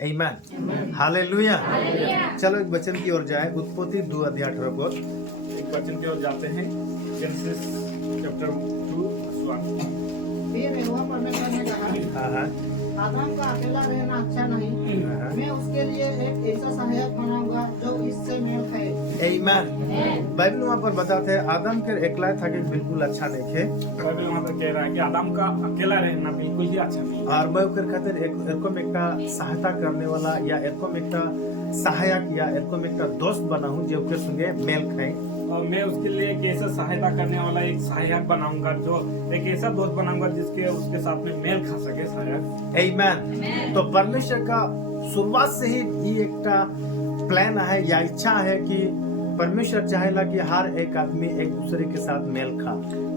आमीन, हालेलुया। चलो एक वचन की ओर जाए, उत्पत्ति 2:18 पर एक वचन की ओर जाते हैं। Genesis chapter 2:1। फिर यहोवा परमेश्वर ने कहा, हाँ हाँ आदम का अकेला रहना अच्छा नहीं, मैं उसके लिए एक ऐसा सहायक बनाऊंगा जो इससे मेल खाए। आमीन। बाइबल वहाँ पर बताते हैं आदम के एकला था कि बिल्कुल अच्छा नहीं थे, बाइबल वहाँ पर कह रहा है कि आदम का अकेला रहना बिल्कुल ही अच्छा नहीं है। और मैं ओकर खातिर एरकम एकटा सहायता करने वाला या एरकम एकटा सहायक या एरकम एकटा दोस्त बनाऊं जो ओकर संगे मेल खाए। और मैं उसके लिए एक ऐसा सहायता करने वाला एक सहायक बनाऊंगा, जो एक ऐसा दोस्त बनाऊंगा जिसके उसके साथ में मेल खा सके सहायक। आमीन। तो परमेश्वर का शुरुआत से ही ये एकटा प्लान है या इच्छा है कि परमेश्वर चाहेला कि हर एक आदमी एक दूसरे के साथ मेल खा।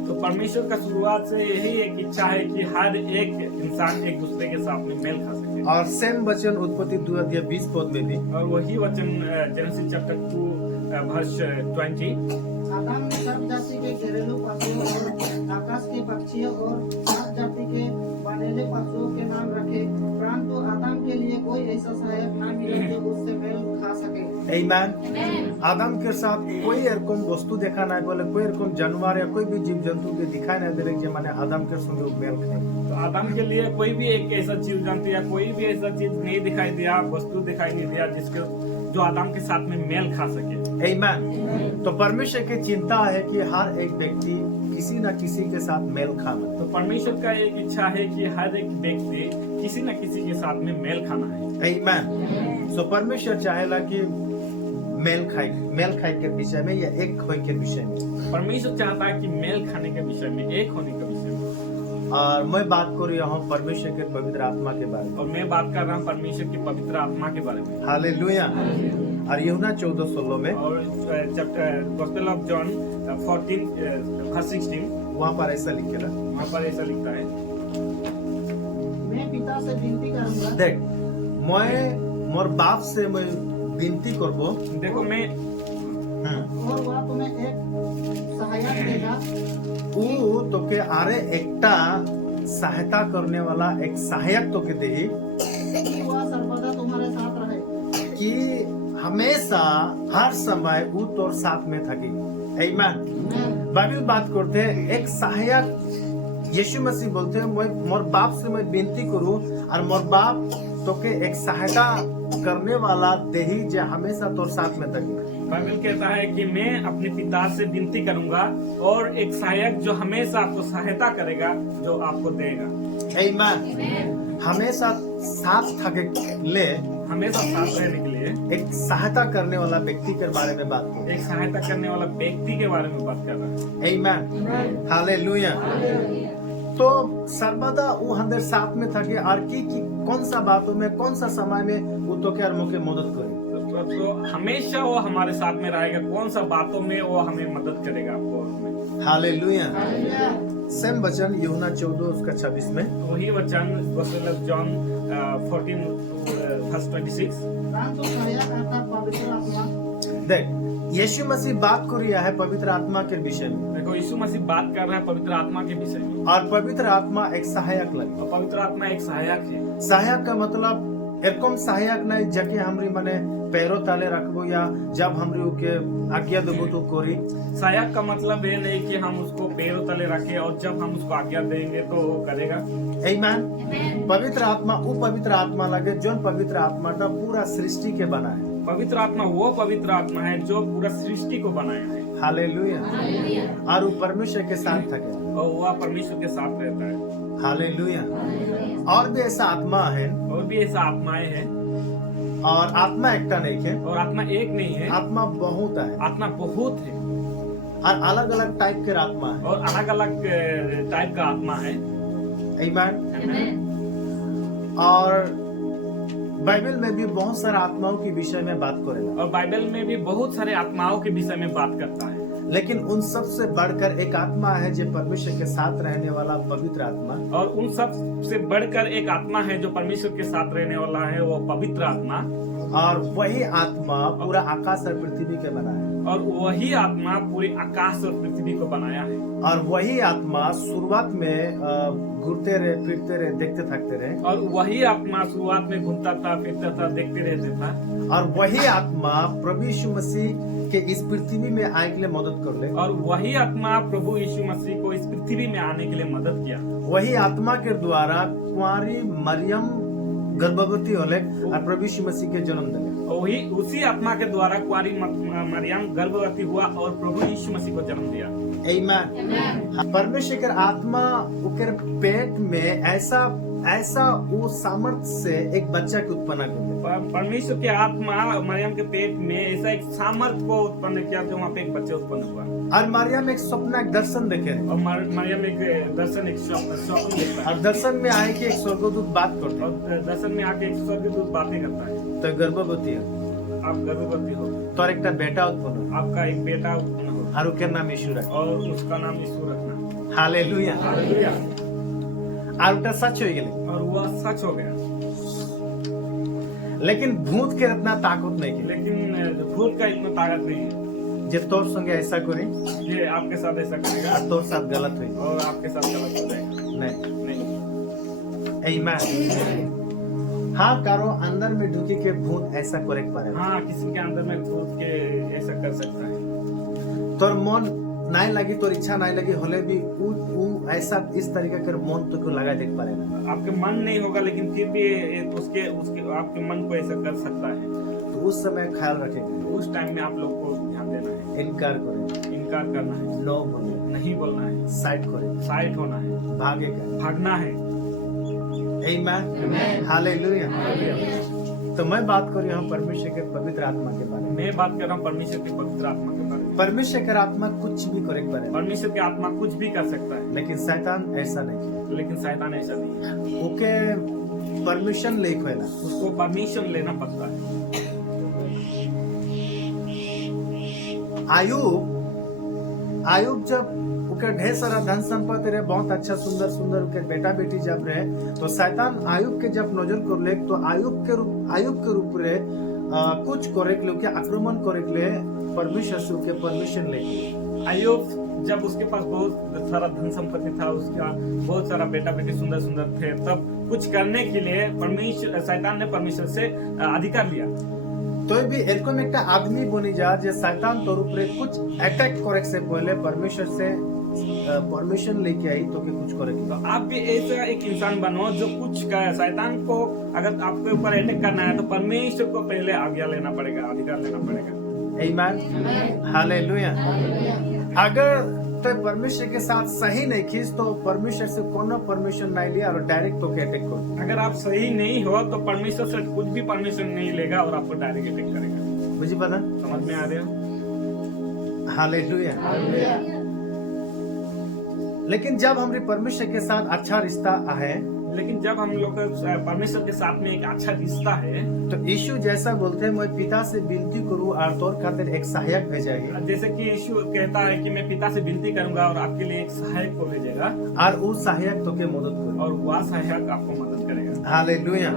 तो परमेश्वर का शुरुआत से यही एक इच्छा है कि हर एक इंसान एक दूसरे के साथ में मेल खा सके। और सेम वचन उत्पत्ति 2:20 पद में भी, और वही वचन जेनेसिस चैप्टर 2 वर्स 20। आदम ने सब जाति के घरेलू पशुओं और आकाश के पक्षियों और सात जाति के बनेले पशुओं के नाम रखे, परंतु आदम के लिए कोई ऐसा सहायक ना मिला जो उससे मेल खा सके। आमीन। आदम के साथ कोई एरकम वस्तु देखा नहीं, बोले कोई एरकम जानवर या कोई भी जीव जंतु के दिखाई नहीं दे रहे माने आदम के संगे मेल खाए। तो आदम के लिए कोई भी एक ऐसा जीव जंतु या कोई भी ऐसा चीज नहीं दिखाई दिया, वस्तु दिखाई नहीं दिया जिसके जो आदम के साथ में मेल खा सके। आमीन। तो परमेश्वर की चिंता है कि हर एक व्यक्ति किसी न किसी के साथ मेल खाना। तो परमेश्वर का एक इच्छा है कि हर एक व्यक्ति किसी न किसी के साथ में मेल खाना है। आमीन। सो परमेश्वर चाहेला कि मेल खाए के विषय में या एक होए के विषय में। परमेश्वर चाहता है कि मेल खाने के विषय में, एक होने के विषय में। और मैं बात कर रहा हूँ परमेश्वर के पवित्र आत्मा के बारे में, और मैं बात कर रहा हूँ परमेश्वर की पवित्र आत्मा के बारे में। हालेलुया। और यूहन्ना 14:16 में और चैप्टर गॉस्पेल ऑफ जॉन 14:16 वहाँ पर ऐसा लिखेला, वहाँ पर ऐसा लिखता है। मैं पिता से विनती करूंगा, देख मैं मोर बाप से मैं विनती करबो, देखो मैं और वह तुम्हें एक सहायक देगा ऊ तोके आरे एकटा सहायता करने वाला एक सहायक तोके देही कि वह सर्वदा तुम्हारे साथ रहे। कि हमेशा हर समय ऊ तोर साथ में थकी। आमीन। बाइबल बात करते हैं एक सहायक, यीशु मसीह बोलते हैं मैं मोर बाप से मैं विनती करूं और मोर बाप तोके एक सहायता करने वाला देही जो हमेशा तोर साथ में थकी। बाइबल कहता है कि मैं अपने पिता से विनती करूंगा और एक सहायक जो हमेशा आपको सहायता करेगा, जो आपको देगा। आमीन। हमेशा साथ थके ले हमेशा साथ रहने के लिए एक सहायता करने वाला व्यक्ति के बारे में बात करो। एक सहायता करने वाला व्यक्ति के बारे में बात कर रहा है। आमीन, हालेलुया। तो सर्वदा वो हमारे साथ में थके और की कौन सा बातों में कौन सा समय में वो तो क्या मुझे मदद करे। तो हमेशा वो हमारे साथ में रहेगा, कौन सा बातों में वो हमें मदद करेगा आपको। हालेलुया। सेम वचन यूहन्ना 14:26 में वही वचन गॉस्पेल ऑफ जॉन 14:26। परंतु सहायक अर्थात पवित्र आत्मा देख यीशु मसीह बात कर रहा है पवित्र आत्मा के विषय में। देखो यीशु मसीह बात कर रहा है पवित्र आत्मा के विषय में, और पवित्र आत्मा एक सहायक लगे। और पवित्र आत्मा एक सहायक है। सहायक का मतलब एकदम सहायक नहीं जबकि हमरी मने पैरों ताले रखबो या जब हमरी के आज्ञा देबो तो करी। सहायक का मतलब ये नहीं कि हम उसको पैरों तले रखें और जब हम उसको आज्ञा देंगे तो वो करेगा। आमीन। पवित्र आत्मा वो पवित्र आत्मा लगे जो पवित्र आत्मा का पूरा सृष्टि के बना है। पवित्र आत्मा वो पवित्र आत्मा है जो पूरा सृष्टि को बनाया है। हालेलुया। और वो परमेश्वर के साथ थके और वह परमेश्वर के साथ रहता है। हालेलुया। और भी ऐसा आत्मा है, और भी ऐसा आत्माएं हैं। और आत्मा एकटा नहीं है, और आत्मा एक नहीं है, आत्मा बहुत है आत्मा बहुत है। और अलग अलग टाइप के आत्मा है। और अलग अलग टाइप का आत्मा है। आमीन। और बाइबल में भी बहुत सारे आत्माओं के विषय में बात करेगा, और बाइबल में भी बहुत सारे आत्माओं के विषय में बात करता है। लेकिन उन सब से बढ़कर एक आत्मा है जो परमेश्वर के साथ रहने वाला पवित्र आत्मा। और उन सब से बढ़कर एक आत्मा है जो परमेश्वर के साथ रहने वाला है, वो पवित्र आत्मा। और वही आत्मा पूरा आकाश और पृथ्वी के बनाया है। और वही आत्मा पूरे आकाश और पृथ्वी को बनाया है। और वही आत्मा शुरुआत में घूरते रहे, फिरते रहे, देखते थकते रहे। और वही आत्मा शुरुआत में घूमता था, फिरता था, देखते रहता था। और वही आत्मा प्रभु यीशु मसीह के इस पृथ्वी में आने के लिए मदद कर ले। और वही आत्मा प्रभु यीशु मसीह को इस पृथ्वी में आने के लिए मदद किया। वही आत्मा के द्वारा कुंवारी मरियम गर्भवती होले और प्रभु यीशु मसीह के जन्म दिले। वही उसी आत्मा के द्वारा कुंवारी मरियम गर्भवती हुआ और प्रभु यीशु मसीह को जन्म दिया। आमीन। परमेश्वर के आत्मा उनके पेट में ऐसा वो सामर्थ्य से एक बच्चा के उत्पन्न कर दे। परमेश्वर की आत्मा मरियम के पेट में ऐसा एक सामर्थ्य को उत्पन्न किया जो वहाँ पे एक बच्चा उत्पन्न हुआ। और मरियम एक स्वप्न, एक दर्शन देखे और मरियम एक दर्शन, एक स्वप्न देखता है। और दर्शन में आए कि एक स्वर्गदूत बात करते और दर्शन में आके एक स्वर्गदूत बातें करता है। तो गर्भवती है, आप गर्भवती हो, तो एक बेटा उत्पन्न हो, आपका एक बेटा उत्पन्न हो और उसके नाम यीशु रखे। और उसका नाम यीशु रखना। हालेलुया। हालेलुया। और उटा सच हो गए। और वह सच हो गया। लेकिन भूत के इतना ताकत नहीं की। लेकिन भूत का इतना ताकत नहीं है जे तोर संगे ऐसा करे, ये आपके साथ ऐसा करेगा और तोर साथ गलत हुई और आपके साथ गलत हो जाएगा। नहीं। नहीं। आमीन। हाँ करो, अंदर में ढुकी के भूत ऐसा करे पारे। हाँ, किसी के अंदर में भूत के ऐसा कर सकता है। तोर मन नहीं लगी, तोर इच्छा नहीं लगी होले भी उ ऐसा इस तरीके के मन तो क्यों लगा देख पारे ना। आपके मन नहीं होगा लेकिन फिर भी उसके आपके मन को ऐसा कर सकता है। तो उस समय ख्याल रखेंगे, उस टाइम में आप लोग को ध्यान देना है, इनकार करे, इनकार करना है, नो बोले, नहीं बोलना है, साइड करे, साइड होना है, भागेगा। भागना है। आमीन। हालेलुया। तो मैं बात कर रही हूँ परमेश्वर के पवित्र आत्मा के बारे में। मैं बात कर रहा हूँ परमेश्वर की पवित्र आत्मा के बारे में। परमेश्वर का आत्मा कुछ भी करे पारे, परमेश्वर की आत्मा कुछ भी कर सकता है, लेकिन शैतान ऐसा नहीं किया। लेकिन शैतान ऐसा नहीं है। ओके परमिशन ले खोला, उसको परमिशन लेना पड़ता है। आयुब जब उनके ढेर सारा धन संपत्ति रहे, बहुत अच्छा सुंदर सुंदर उनके बेटा बेटी जब रहे, तो शैतान आयुब के जब नजर कर ले तो आयुब के रूप रे कुछ करे के लिए, आक्रमण करे के लिए परमेश्वर से उनके परमिशन ले। आयुब जब उसके पास बहुत सारा धन संपत्ति था, उसका बहुत सारा बेटा बेटी सुंदर सुंदर थे, तब कुछ करने के लिए परमेश्वर शैतान ने परमेश्वर से अधिकार लिया। तो भी एरकम एक आदमी बनी जा जे शैतान तौर पर कुछ अटैक करे से पहले परमेश्वर से परमिशन लेके आई तो कि कुछ करे। तो आप भी ऐसा एक इंसान बनो जो कुछ शैतान को अगर आपके ऊपर अटैक करना है तो परमेश्वर को पहले आज्ञा लेना पड़ेगा, अधिकार लेना पड़ेगा। आमीन। हालेलुया। अगर तो परमेश्वर के साथ सही नहीं खींच तो परमेश्वर से कोनो परमिशन नहीं लिया और डायरेक्ट तो के अटैक करो। अगर आप सही नहीं हो तो परमेश्वर से कुछ भी परमिशन नहीं लेगा और आपको डायरेक्ट अटैक करेगा। मुझे पता, समझ में आ रहा है? हालेलुया। लेकिन जब हमारे परमेश्वर के साथ अच्छा रिश्ता है, लेकिन जब हम लोग का परमेश्वर के साथ में एक अच्छा रिश्ता है, तो यीशु जैसा बोलते हैं, मैं पिता से विनती करूं और तोर खातिर एक सहायक भेजाएगी। जैसे कि यीशु कहता है कि मैं पिता से विनती करूंगा और आपके लिए एक सहायक को भेजेगा और वो सहायक तो के मदद करेगा, और वह सहायक आपको मदद करेगा। हालेलुया।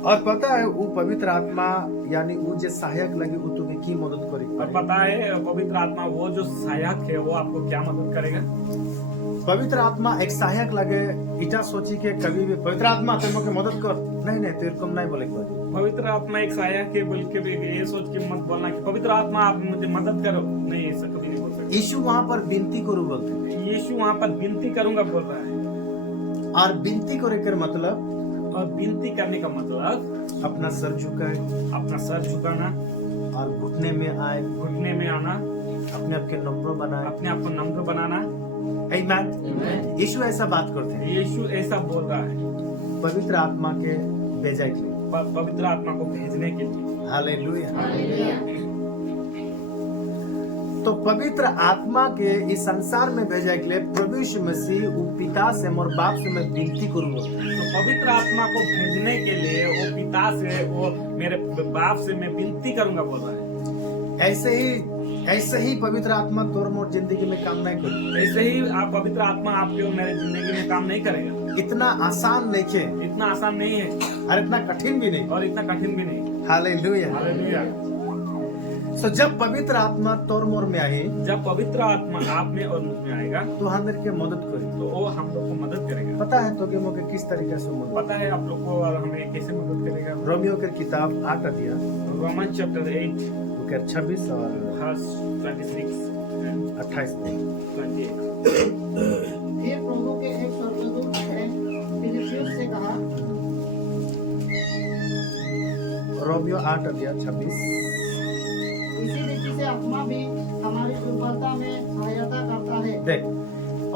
और पता है वो पवित्र आत्मा यानी वो जो सहायक लगे वो तुम्हें की मदद करेगी। और पता है पवित्र आत्मा वो जो सहायक है वो आपको क्या मदद करेगा? पवित्र आत्मा एक सहायक लगे, इटा सोची के कभी भी पवित्र आत्मा तुमको मदद कर, नहीं तेरे को नहीं बोले कोई। पवित्र आत्मा एक सहायक है बोल के भी ये सोच के मत बोलना कि पवित्र आत्मा आप मुझे मदद करो, नहीं, ऐसा कभी नहीं बोल सकते। यीशु वहाँ पर विनती करो बोलते हैं, यीशु वहाँ पर विनती करूंगा बोल रहा है। और विनती करे कर मतलब, और विनती करने का मतलब अपना सर झुकाए, अपना सर झुकाना और घुटने में आए, घुटने में आना, अपने आप के नम्र बनाए, अपने आप को नम्र बनाना। आमीन। यीशु ऐसा बात करते हैं, यीशु ऐसा बोल रहा है पवित्र आत्मा के भेजा के लिए, पवित्र आत्मा को भेजने के लिए। हालेलुया। तो पवित्र आत्मा के इस संसार में भेजा के लिए प्रभु यीशु मसीह वो पिता से और बाप से मैं विनती करूंगा। तो पवित्र आत्मा को भेजने के लिए वो पिता से, वो मेरे बाप से मैं विनती करूंगा बोल रहा है। ऐसे ही पवित्र आत्मा तोर मोर जिंदगी में काम नहीं करे। ऐसे ही आप पवित्र आत्मा आपके और मेरे जिंदगी में काम नहीं करेगा। इतना आसान नहीं है इतना आसान नहीं है और इतना कठिन भी नहीं। और इतना कठिन भी नहीं। हालेलुया। हालेलुया। सो जब पवित्र आत्मा तोर मोर में आए जब पवित्र आत्मा आप में और मुझ में आएगा तो हम के मदद करे। तो वो हम लोग को मदद करेगा। पता है तो के मोके किस तरीके से मदद? पता है आप लोग को और हमें कैसे मदद करेगा? रोमियो के किताब 8 अध्याय रोमन चैप्टर 8 के 26 और verse 26 and 28 में 28। फिर प्रभु के एक स्वर्गदूत ने फिलिप्पियुस से कहा, रोमियो 8 अध्याय 26। इसी रीति से आत्मा भी हमारी दुर्बलता में सहायता करता है। देख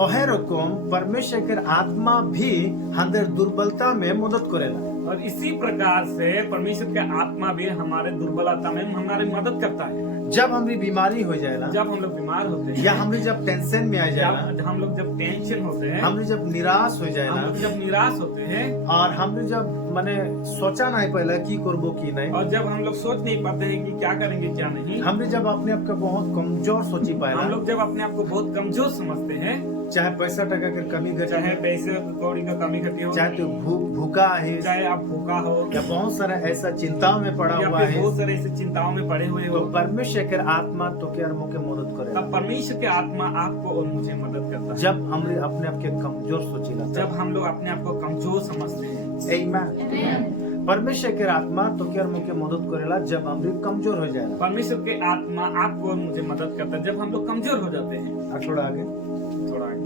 ओहे रकम परमेश्वर के आत्मा भी हमारे दुर्बलता में मदद करेला। और इसी प्रकार से परमेश्वर का आत्मा भी हमारे दुर्बलता में हमारी मदद करता है। जब हमारी बीमारी हो जाएगा, जब हम लोग बीमार होते हैं या हम जब टेंशन में आ जाएगा, हम लोग जब टेंशन होते हैं, हम जब निराश हो हम जाएगा, लोग जब निराश होते हैं और हम जब माने सोचा नहीं पहले की करबो की नहीं, और जब हम लोग सोच नहीं पाते हैं कि क्या करेंगे क्या नहीं, हमने जब अपने आप को बहुत कमजोर सोची पाए, हम लोग जब अपने आप को बहुत कमजोर समझते हैं, चाहे पैसा टका के कमी घटी, चाहे पैसे कौड़ी का कमी घटी हो, चाहे तो भूखा है, चाहे आप भूखा हो, या बहुत सारा ऐसा चिंताओं में पड़ा या हुआ फिर है, बहुत सारे ऐसे चिंताओं में पड़े हुए तो हो, परमेश्वर के आत्मा तो क्या मुझे मदद करे। तब परमेश्वर के आत्मा आपको और मुझे मदद करता है। जब हमने अपने आप के कमजोर सोचेला, जब हम लोग अपने आप को कमजोर समझते हैं, आमीन। परमेश्वर के आत्मा तो क्या मुझे मदद करेला जब हम कमजोर हो जाएगा। परमेश्वर के आत्मा आपको और मुझे मदद करता है जब हम लोग कमजोर हो जाते हैं। थोड़ा आगे, थोड़ा आगे।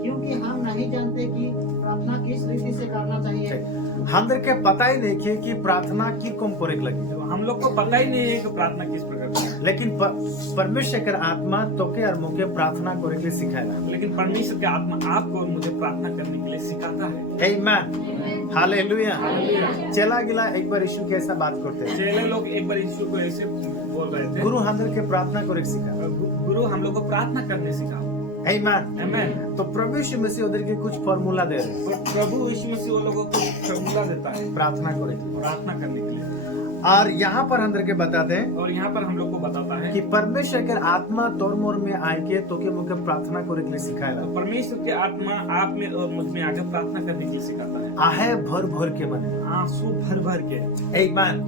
क्योंकि हम नहीं जानते कि प्रार्थना किस रीति से करना चाहिए। हम के पता ही नहीं है कि प्रार्थना की कम करे लगी, हम लोग को पता ही नहीं है कि प्रार्थना किस प्रकार की है। लेकिन परमेश्वर के आत्मा तो के और मुझे प्रार्थना करे के सिखाएगा। लेकिन परमेश्वर का आत्मा आपको और मुझे प्रार्थना करने के लिए सिखाता है। आमीन, हालेलुया। हालेलुया। चला गिला एक बार यीशु के ऐसा बात करते हैं, चेले लोग एक बार यीशु को ऐसे बोल रहे थे, गुरु हम के प्रार्थना करे के सिखा। गुरु हम लोग को प्रार्थना करने सिखा। आमीन। आमीन। तो प्रभु यीशु मसीह उधर के कुछ फॉर्मूला दे रहे हैं, प्रभु यीशु मसीह वो लोगों को फॉर्मूला देता है प्रार्थना करे। प्रार्थना करने के लिए। और यहाँ पर अंदर के बताते हैं और यहाँ पर हम लोग को बताता है कि परमेश्वर के आत्मा तोर मोर में आके तो के मुझे प्रार्थना करे के लिए सिखाएगा। तो परमेश्वर के आत्मा आप में और मुझ में आकर प्रार्थना करने के लिए सिखाता है। आहे भर भर के बने, आंसू भर भर के, आमीन,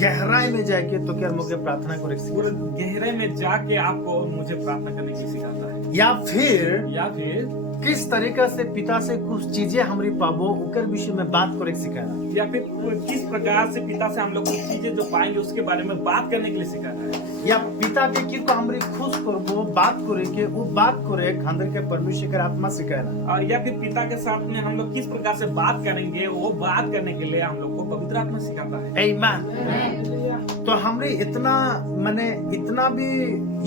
गहराई में जाके तो क्या मुझे प्रार्थना करे के पूरे सिखाएगा। गहरे में जाके आपको और मुझे प्रार्थना करने के लिए सिखाता है। या फिर फिर किस तरीका से पिता से कुछ चीजें हमारी पाबो उकर विषय में बात करे के सिखाएगा। या फिर किस प्रकार से पिता से हम लोग कुछ चीजें जो पाएंगे उसके बारे में बात करने के लिए सिखाता है। या पिता के की को हमारी खुश करबो बात करे के वो बात करे अंदर के परमेश्वर के आत्मा सिखाएगा। और या फिर पिता के साथ में हम लोग किस प्रकार से बात करेंगे वो बात करने के लिए हम लोग को पवित्र आत्मा सिखाता है। आमीन। तो हमरे इतना माने इतना भी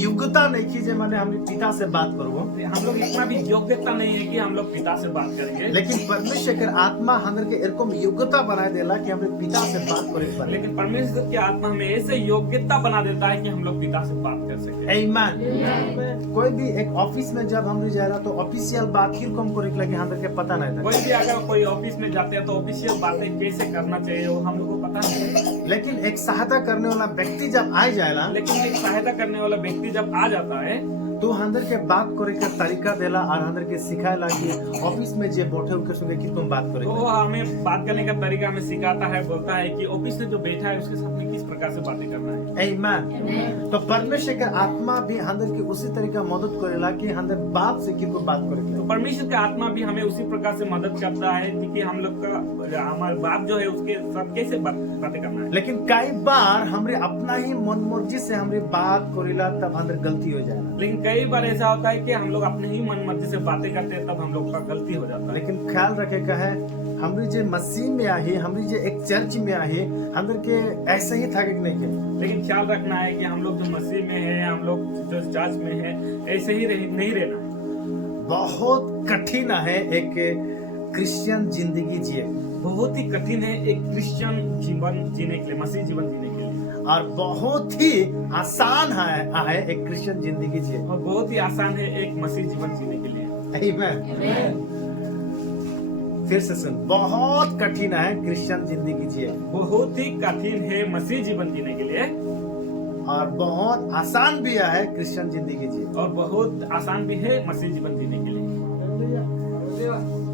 योग्यता नहीं की जे माने हमरे पिता से बात करबो, हम लोग इतना भी योग्यता नहीं है कि हम लोग पिता से बात करेंगे। लेकिन परमेश्वर के आत्मा हमरे के एरकम योग्यता बना देला कि हमरे पिता से बात करे पड़े। लेकिन परमेश्वर की आत्मा हमें ऐसे योग्यता बना देता है कि हम लोग पिता से बात कर सके। आमीन। कोई भी एक ऑफिस में जब हमरे जाएला तो ऑफिशियल बात किरकम करे के लगे हमरे के पता नहीं था। कोई भी अगर कोई ऑफिस में जाते हैं तो ऑफिशियल बातें कैसे करना चाहिए वो हम लोग को पता नहीं है। लेकिन एक सहायता करने वाला व्यक्ति जब आ जाएला, लेकिन एक सहायता करने वाला व्यक्ति जब आ जाता है तो अंदर के बात करे के तरीका देला और अंदर के सिखाएला कि ऑफिस में जे बैठे उनके संगे कि तुम बात करे। तो वो हमें बात करने का तरीका हमें सिखाता है, बोलता है कि ऑफिस में जो बैठा है उसके साथ में किस प्रकार से बातें करना है। आमीन। तो परमेश्वर के आत्मा भी अंदर के उसी तरीका मदद करेला कि अंदर बाप से कि कोई बात करे। तो परमेश्वर का आत्मा भी हमें उसी प्रकार से मदद करता है कि हम लोग का हमारे बाप जो है उसके साथ कैसे बातें करना है। लेकिन कई बार हमरे अपना ही मन मर्जी से हमरे बात करेला तब अंदर गलती हो जाएगा। लेकिन कई बार ऐसा होता है कि हम लोग अपने ही मन मर्जी से बातें करते हैं तब हम लोग का गलती हो जाता है। लेकिन ख्याल रखे का है हमरी जे मसीह में आहे, हमरी जे एक चर्च में आहे, अंदर के ऐसे ही था कि नहीं के। लेकिन ख्याल रखना है कि हम लोग जो मसीह में है, हम लोग जो चर्च में है, ऐसे ही नहीं रहना है। बहुत कठिन है एक क्रिश्चियन जिंदगी जिए, बहुत ही कठिन है एक क्रिश्चियन जीवन जीने के लिए, मसीह जीवन जीने के लिए। और बहुत ही आसान है एक क्रिश्चियन जिंदगी जिए, और बहुत ही आसान है एक मसीह जीवन जीने के लिए। आमीन। फिर से सुन, बहुत कठिन है क्रिश्चियन जिंदगी जिए, बहुत ही कठिन है मसीह जीवन जीने के लिए। और बहुत आसान भी है क्रिश्चियन जिंदगी जी। और बहुत आसान भी है मसीह जीवन जीने के लिए।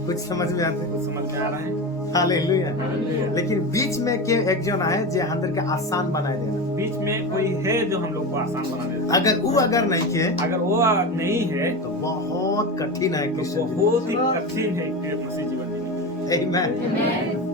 कुछ समझ में आते? कुछ समझ में आ रहा है? हालेलुया। हालेलुया। लेकिन बीच में के एक जन है जो अंदर के आसान बनाए देना। बीच में कोई है जो हम लोग को आसान बना देता है। अगर नहीं के अगर वो नहीं है तो बहुत कठिन है तो क्रिश्चियन बहुत ही कठिन है कि मसीह जीवन जीना। आमीन।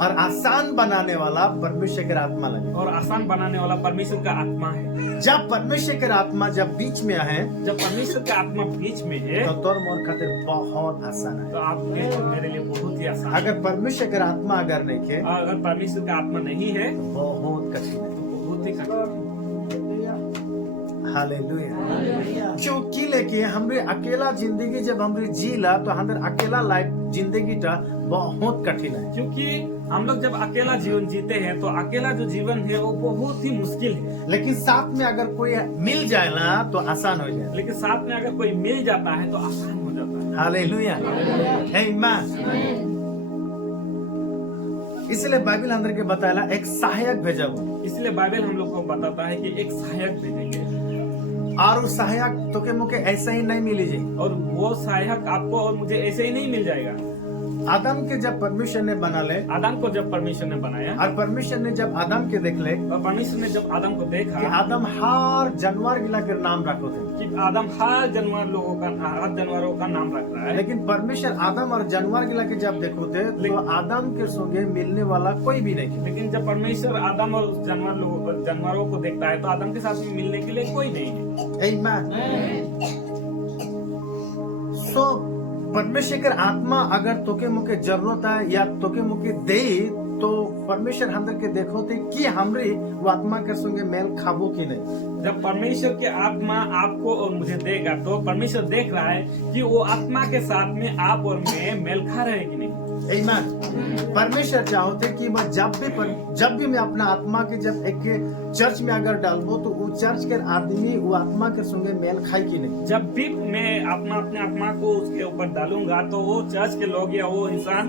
और आसान बनाने वाला परमेश्वर की आत्मा लगे। और आसान बनाने वाला परमेश्वर का आत्मा है। जब परमेश्वर की आत्मा जब बीच में है जब परमेश्वर का आत्मा बीच में है तो तोर मोर खातिर बहुत आसान है। तो आपके और मेरे लिए बहुत ही आसान है। अगर परमेश्वर की आत्मा अगर नहीं के और अगर परमेश्वर का आत्मा नहीं है तो बहुत कठिन है। तो बहुत ही कठिन है। हालेलुया। क्योंकि लेके हमरे अकेला जिंदगी जब हमरे जीला तो हमरे अकेला लाइफ जिंदगी टा बहुत कठिन है। क्योंकि हम लोग जब अकेला जीवन जीते हैं तो अकेला जो जीवन है वो बहुत ही मुश्किल है। लेकिन साथ में अगर कोई मिल जाए ना तो आसान हो जाए। लेकिन साथ में अगर कोई मिल जाता है तो आसान हो जाता है। हालेलुया। आमीन। इसलिए बाइबल अंदर के बताया एक सहायक भेजा हुआ। इसलिए बाइबल हम लोग को बताता है कि एक सहायक भेजेंगे और उस सहायक तो के मुके ऐसे ही नहीं मिली जी। और वो सहायक आपको और मुझे ऐसे ही नहीं मिल जाएगा। आदम के जब परमेश्वर ने बना ले आदम को जब परमेश्वर ने बनाया और परमेश्वर ने जब आदम के देख ले और परमेश्वर ने जब आदम को कि देखा आदम हर जानवर गिला के नाम रखो थे। कि आदम हर जानवरों का नाम रख रहा है। लेकिन परमेश्वर आदम और जानवर गिला के जब देखो थे तो आदम के संगे मिलने वाला कोई भी नहीं। लेकिन जब परमेश्वर आदम और जानवरों को देखता है तो आदम के साथ में मिलने के लिए कोई नहीं है। आमीन। सो परमेश्वर के आत्मा अगर तोके मुके जरूरत है या तोके मुके दे तो परमेश्वर अंदर के देखो थे कि हमरे वो आत्मा के संगे मेल खाबो की नहीं। जब परमेश्वर के आत्मा आपको और मुझे देगा तो परमेश्वर देख रहा है कि वो आत्मा के साथ में आप और मैं मेल खा रहे हैं कि नहीं। आमीन। परमेश्वर चाहते कि मैं जब भी मैं अपना आत्मा के जब एक चर्च में अगर डालबो तो वो चर्च के आदमी वो आत्मा के संगे मेल खाए कि नहीं। जब भी मैं अपने आत्मा को उसके ऊपर डालूंगा तो वो चर्च के लोग या वो इंसान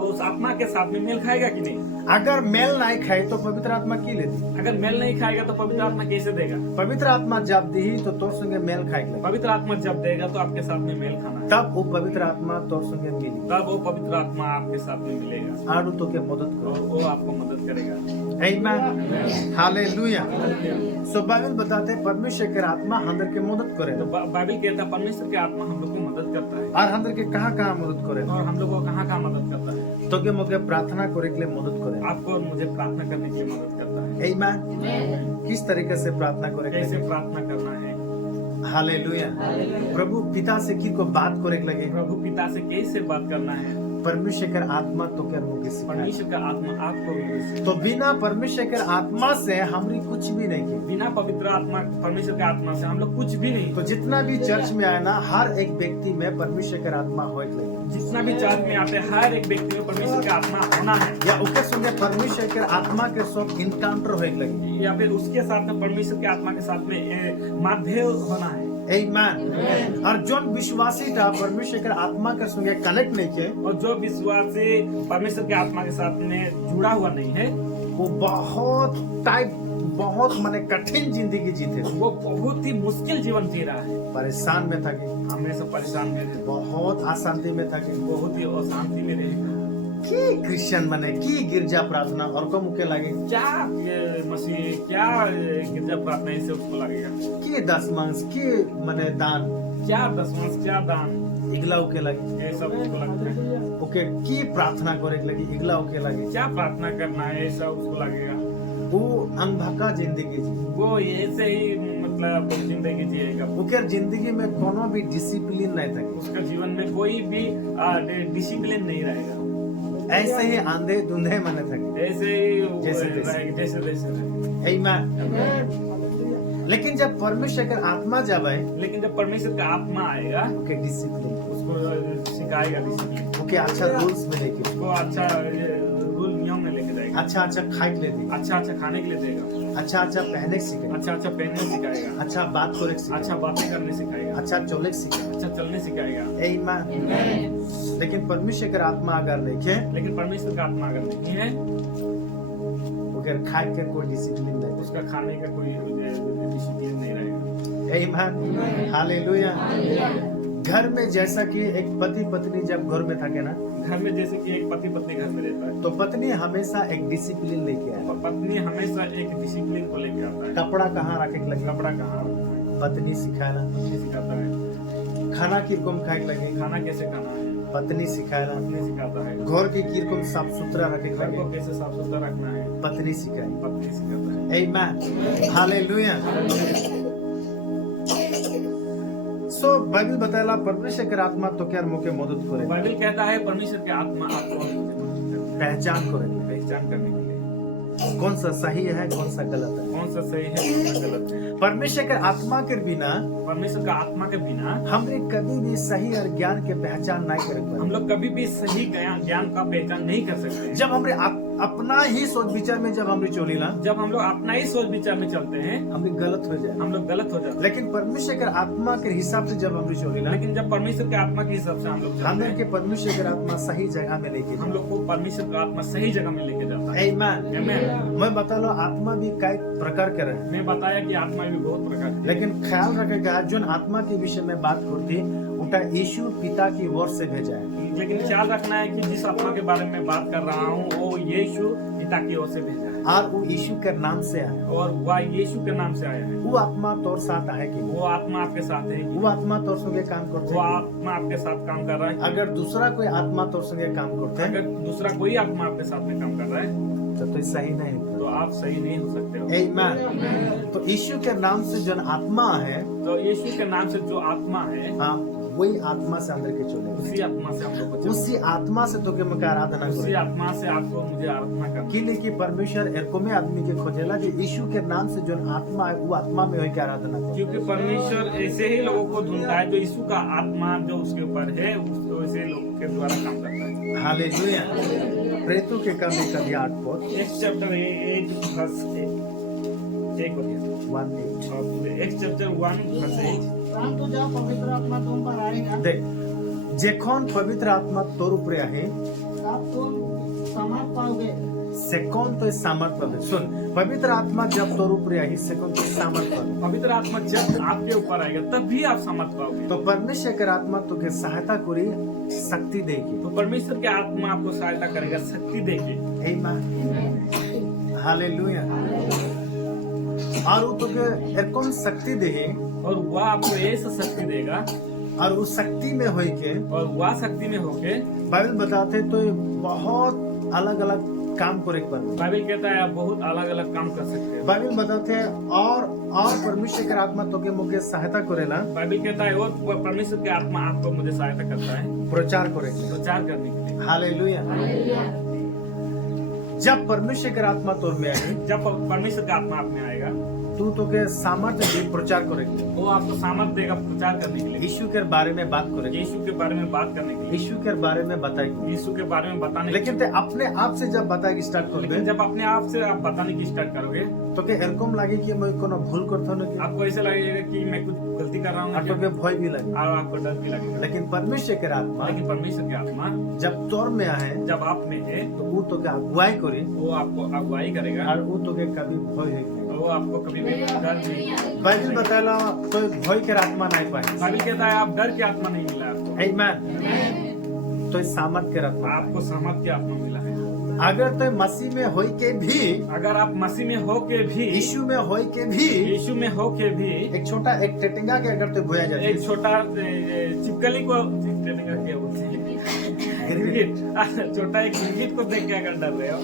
उस आत्मा के साथ में मेल खाएगा कि नहीं। अगर मेल नहीं खाए तो पवित्र आत्मा की लेती। अगर मेल नहीं खाएगा तो पवित्र आत्मा कैसे देगा। पवित्र आत्मा जब दी तो तोर संगे मेल खाएगा। पवित्र आत्मा जब देगा तो आपके साथ में मेल खाना है। तब वो पवित्र आत्मा तोर संगे मिली। तब वो पवित्र आत्मा आपके साथ में मिलेगा आड़ू तो के मदद और करो। वो आपको मदद करेगा। आमीन। हालेलुया। सो बाइबल बताते हैं परमेश्वर के आत्मा अंदर के मदद करे तो बाइबल कहता है परमेश्वर की आत्मा हम लोग को मदद करता है। और अंदर के कहाँ मदद करे और हम लोग को कहाँ मदद करता है। तो के मुके प्रार्थना करे के लिए मदद करे। आपको और मुझे प्रार्थना करने के लिए मदद करता है। आमीन। किस तरीके से प्रार्थना करे के कैसे लिए? प्रार्थना करना है। हालेलुया। प्रभु पिता से की को बात करे के लगे। प्रभु पिता से कैसे बात करना है। परमेश्वर के आत्मा तो के मुके सिखाए। परमेश्वर का आत्मा आपको भी तो बिना परमेश्वर के आत्मा से हमरी कुछ भी नहीं की। बिना पवित्र आत्मा परमेश्वर के आत्मा से हम लोग कुछ भी नहीं। तो जितना भी चर्च में आए ना हर एक व्यक्ति में परमेश्वर के आत्मा होए के लगे। जितना भी चर्च में आते हैं हर एक व्यक्ति में परमेश्वर का आत्मा होना है या उसके संगे परमेश्वर के आत्मा के साथ इनकाउंटर होए के लगे। या फिर उसके साथ में परमेश्वर के आत्मा के साथ में माध्य होना है। आमीन। और जो विश्वासी था परमेश्वर के आत्मा के संगे कनेक्ट नहीं किए और जो विश्वासी परमेश्वर के आत्मा के साथ में जुड़ा हुआ नहीं है वो बहुत माने कठिन जिंदगी जीते। वो बहुत ही मुश्किल जीवन जी रहा है। परेशान में था कि हमेशा परेशान में रहे। बहुत अशांति में था कि बहुत ही अशांति में रहेगा। की क्रिश्चियन बने की गिरजा प्रार्थना और को मुके लगे क्या मसीह क्या गिरजा प्रार्थना इससे उसको लगेगा। की दशमांश की मने दान क्या दशमांश क्या दान इगला के लगे ये सब उसको लगता है। ओके की प्रार्थना करे के लगे इगला के लगे क्या प्रार्थना करना है ये सब उसको लगेगा। वो अनभका जिंदगी जी वो ऐसे ही मतलब जिंदगी जिएगा। ओके जिंदगी में कोनो भी डिसिप्लिन नहीं था। उसका जीवन में कोई भी डिसिप्लिन नहीं रहेगा। ऐसे ही आंधे धुंधे मने थे ऐसे ही जैसे जैसे आमीन। लेकिन जब परमेश्वर का आत्मा जब आए लेकिन जब परमेश्वर का आत्मा आएगा ओके डिसिप्लिन उसको सिखाएगा डिसिप्लिन। ओके अच्छा रूल्स में लेके उसको अच्छा रूल नियम में लेके जाएगा। अच्छा खाए के लिए देगा। अच्छा खाने के लिए देगा। अच्छा पहने के सिखाएगा। अच्छा पहनने सिखाएगा। अच्छा बात करे के सिखाएगा। अच्छा बातें करने सिखाएगा। अच्छा चले के सिखाएगा। अच्छा चलने सिखाएगा। आमीन। लेकिन परमेश्वर का आत्मा अगर नहीं है लेकिन परमेश्वर का आत्मा अगर नहीं है ओकर खाए के कोई डिसिप्लिन नहीं उसका खाने का कोई डिसिप्लिन नहीं रहेगा। आमीन हालेलुया। घर में जैसा कि एक पति पत्नी जब घर में থাকে ना, घर में जैसे कि एक पति पत्नी घर में रहता है तो पत्नी हमेशा एक डिसिप्लिन लेके आए। और पत्नी हमेशा एक डिसिप्लिन को लेके आता है। कपड़ा कहाँ रखे के लगे कपड़ा कहाँ रखना है, पत्नी सिखाएला, पत्नी सिखाता है। खाना किरकम खाए के लगे खाना कैसे खाना है, पत्नी सिखाएला, पत्नी सिखाता है। घर के किरकम साफ सुथरा रखे के घर को लगे कैसे साफ सुथरा रखना है, पत्नी सिखाए। पत्नी सिखाता है। आमीन हालेलुया। सो बाइबल बताएला परमेश्वर के आत्मा तो क्या मुके मदद करे बाइबल कहता है परमेश्वर की आत्मा आपको पहचान करे पहचान करने के लिए कौन सा सही है कौन सा गलत है। कौन सा सही है कौन सा गलत है। परमेश्वर के आत्मा के बिना परमेश्वर का आत्मा के बिना हमने कभी भी सही और ज्ञान के पहचान नहीं कर हम पाए। लोग कभी भी सही ज्ञान का पहचान नहीं कर सकते। जब हमने अपना ही सोच विचार में जब हमने चोली ना जब हम लोग अपना ही सोच विचार में चलते हैं हमने गलत हो जाए। हम लोग गलत हो जाते हैं। लेकिन परमेश्वर के आत्मा के हिसाब से जब हमने चोली ना लेकिन जब परमेश्वर के आत्मा के हिसाब से हम लोग चलते हमें हैं, के परमेश्वर के आत्मा सही जगह में लेके हम लोग को परमेश्वर का आत्मा सही जगह में लेके जाता है। आमीन। आमीन। मैं बता लो आत्मा भी कई प्रकार के रहे, मैं बताया कि आत्मा भी बहुत प्रकार की है। लेकिन ख्याल रखेगा जो आत्मा के विषय में बात करती उठा यीशु पिता की ओर से भेजा है। लेकिन ख्याल रखना है कि जिस आत्मा के बारे में बात कर रहा हूँ वो यीशु पिता की ओर से भेजा है और वो यीशु के नाम से आया। और वह यीशु के नाम से आया है। वो आत्मा तोर साथ है कि वो आत्मा आपके साथ है कि वो आत्मा तोर संगे काम करते वो है। आत्मा आपके साथ काम कर रहा है। अगर दूसरा कोई आत्मा तोर संगे काम करते है अगर दूसरा कोई आत्मा आपके साथ में काम कर रहा है तो सही नहीं है। तो आप सही नहीं हो सकते हो। आमीन। तो यीशु के नाम से जो आत्मा है तो यीशु के नाम से जो आत्मा है हाँ वही आत्मा से अंदर के चले उसी आत्मा से हम लोग को चलना है। उसी आत्मा से तो के मैं आराधना उसी करूँ आत्मा से आपको मुझे आराधना करना है। कि नहीं कि परमेश्वर एको में आदमी के खोजेला कि यीशु के नाम से जो आत्मा है वो आत्मा में होकर के आराधना करो। क्योंकि परमेश्वर ऐसे ही लोगों को ढूंढता है जो यीशु का आत्मा जो उसके ऊपर है वैसे लोगों के द्वारा काम करता है। हालेलुया। प्रेतों के कभी कभी 8 पद x chapter 8 verse 1 x chapter 1 verse 8 परंतु जब पवित्र आत्मा तुम पर आएगा देख जेखन पवित्र आत्मा तोर ऊपर आहे तब तुम समझ पाओगे। से कौन तो सामर्थ पावे। सुन पवित्र आत्मा जब तोर ऊपर आई से कौन तो सामर्थ पावे। पवित्र आत्मा जब आपके ऊपर आएगा तब भी आप समझ पाओगे। तो परमेश्वर के आत्मा तो के सहायता करी शक्ति देगी। तो परमेश्वर के आत्मा आपको सहायता करेगा शक्ति देगी। आमीन हालेलुया। और वो तो के कौन शक्ति देगी और वह आपको ऐसा शक्ति देगा और उस शक्ति में होई के और वह शक्ति में होके बाइबल बताते तो ये बहुत अलग अलग काम करे पर बाइबल कहता है आप बहुत अलग अलग काम कर सकते हैं। बाइबल बताते हैं और परमेश्वर के आत्मा तो के मुझे सहायता करेला बाइबल कहता है और परमेश्वर की आत्मा आपको मुझे सहायता करता है प्रचार करे। प्रचार करने के लिए। हालेलुया। जब परमेश्वर के आत्मा तोर में आए जब परमेश्वर का आत्मा आप में आएगा तू तो के सामर्थ्य दे प्रचार करेगी। वो आपको सामर्थ देगा प्रचार करने के लिए। यीशु के बारे में बात करेगी। यीशु के बारे में बात करने के लिए। यीशु के बारे में बताएगी। यीशु के बारे में बताने के लेकिन ते अपने आप से जब बताएगी स्टार्ट लिए। कर लेकिन जब अपने आप से आप बताने की स्टार्ट करोगे तो के एरकम लागे कि मैं कोनो भूल करता हूं कि आपको ऐसा लगेगा कि मैं कुछ गलती कर रहा हूँ और तो के भय भी लगे। और आपको डर भी लगेगा। लेकिन परमेश्वर के आत्मा लेकिन परमेश्वर की आत्मा जब तोर में आए जब आप में है तो वो तो के अगुवाई करे वो आपको अगुवाई करेगा और वो तो के कभी भय है। वो आपको कभी भी डर नहीं। बाइबल बताला तो भय के आत्मा नहीं पाए। बाइबल कहता है आप डर की आत्मा नहीं मिला आपको। आमीन। तो सामर्थ के आत्मा आपको सामर्थ की आत्मा मिला है। अगर तो मसीह में होई के भी अगर आप मसीह में हो के भी यीशु में होई के भी यीशु में हो के भी एक छोटा एक टेटिंगा के अगर तो बोया जाए एक छोटा चिपकली को टेटिंगा क्या बोलते हैं गिरगिट छोटा एक गिरगिट को देख के अगर डर रहे हो।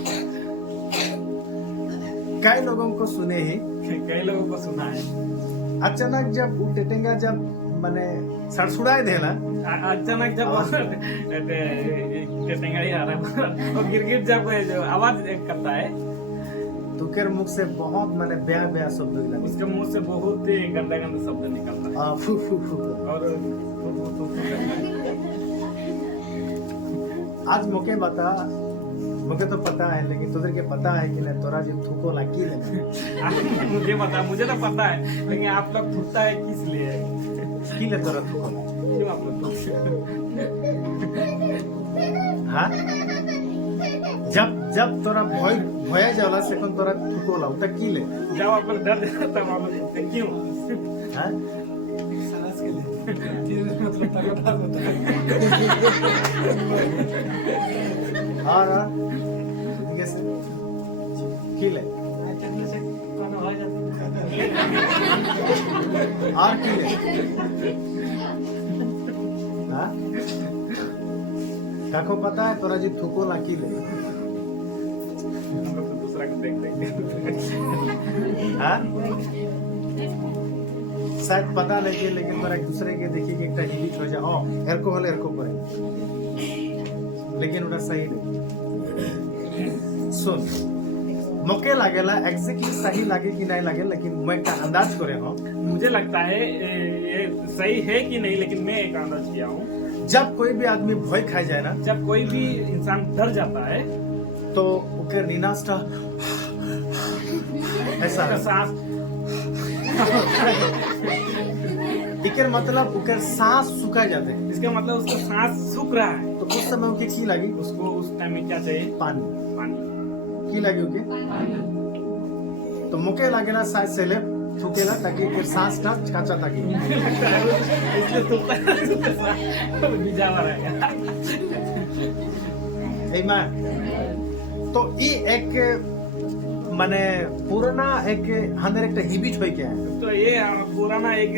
कई लोगों को सुने ही कई लोगों को सुना है अचानक जब वो टेटिंगा जब मैंने सड़सुड़ाए देना अचानक जब टेटिंगा ही आ रहा है और गिरगिट जब जो आवाज करता है तो के मुख से बहुत मैंने ब्याह ब्याह शब्द निकला। उसके मुंह से बहुत ही गंदा गंदा शब्द निकलता है फू फू फू और आज मुके बता मुझे तो पता है लेकिन तुझे के पता है कि नहीं तोरा जो थूको ला की लेना मुझे पता मुझे तो पता है लेकिन आप लोग थूकता है किस लिए की ले तोरा थूको क्यों आप लोग हाँ जब जब तोरा भय ভয়ে যাওলা সেখন তোরা থুকোলা ওটা কি লে जब आप लोग डर जाते तब आप लोग पूछते, क्यों? হ্যাঁ আর ঠিক আছে কি লে আর কি লে हाँ? काको पता है तोरा जी थुकोला की ले हम लोग तो दूसरा को देख देख हाँ? शायद पता लगे लेकिन तोरा एक दूसरे के देखी कि एक हिट हो जाए ओ एल्कोहल एरको पड़े लेकिन उड़ा सही नहीं सुन मौके लागेला एग्जैक्टली सही लागे कि नहीं लागे लेकिन मैं का अंदाज करे हो मुझे लगता है ये सही है कि नहीं, लेकिन मैं एक अंदाज किया हूँ। जब कोई भी आदमी भय खाई जाए ना जब कोई भी इंसान डर जाता है तो ओके निनास्टा ऐसा उसका सांस इकर मतलब ओकर सांस सुखा जाते हैं इसका मतलब उसका सांस सूख रहा है, तो उस समय उनकी की लगी उसको उस टाइम में क्या चाहिए? पानी पानी। की लगी उनकी तो मुके लगे ना शायद से ले थूकेला ताकि फिर सांस ना काचा ताकि मुझे लगता है इसलिए सूखता है, उसका सांस भिजावा रहेगा। Amen. तो ई एक माने पुराना एक हंदर एक हिबिट होई क्या है तो ये पुराना एक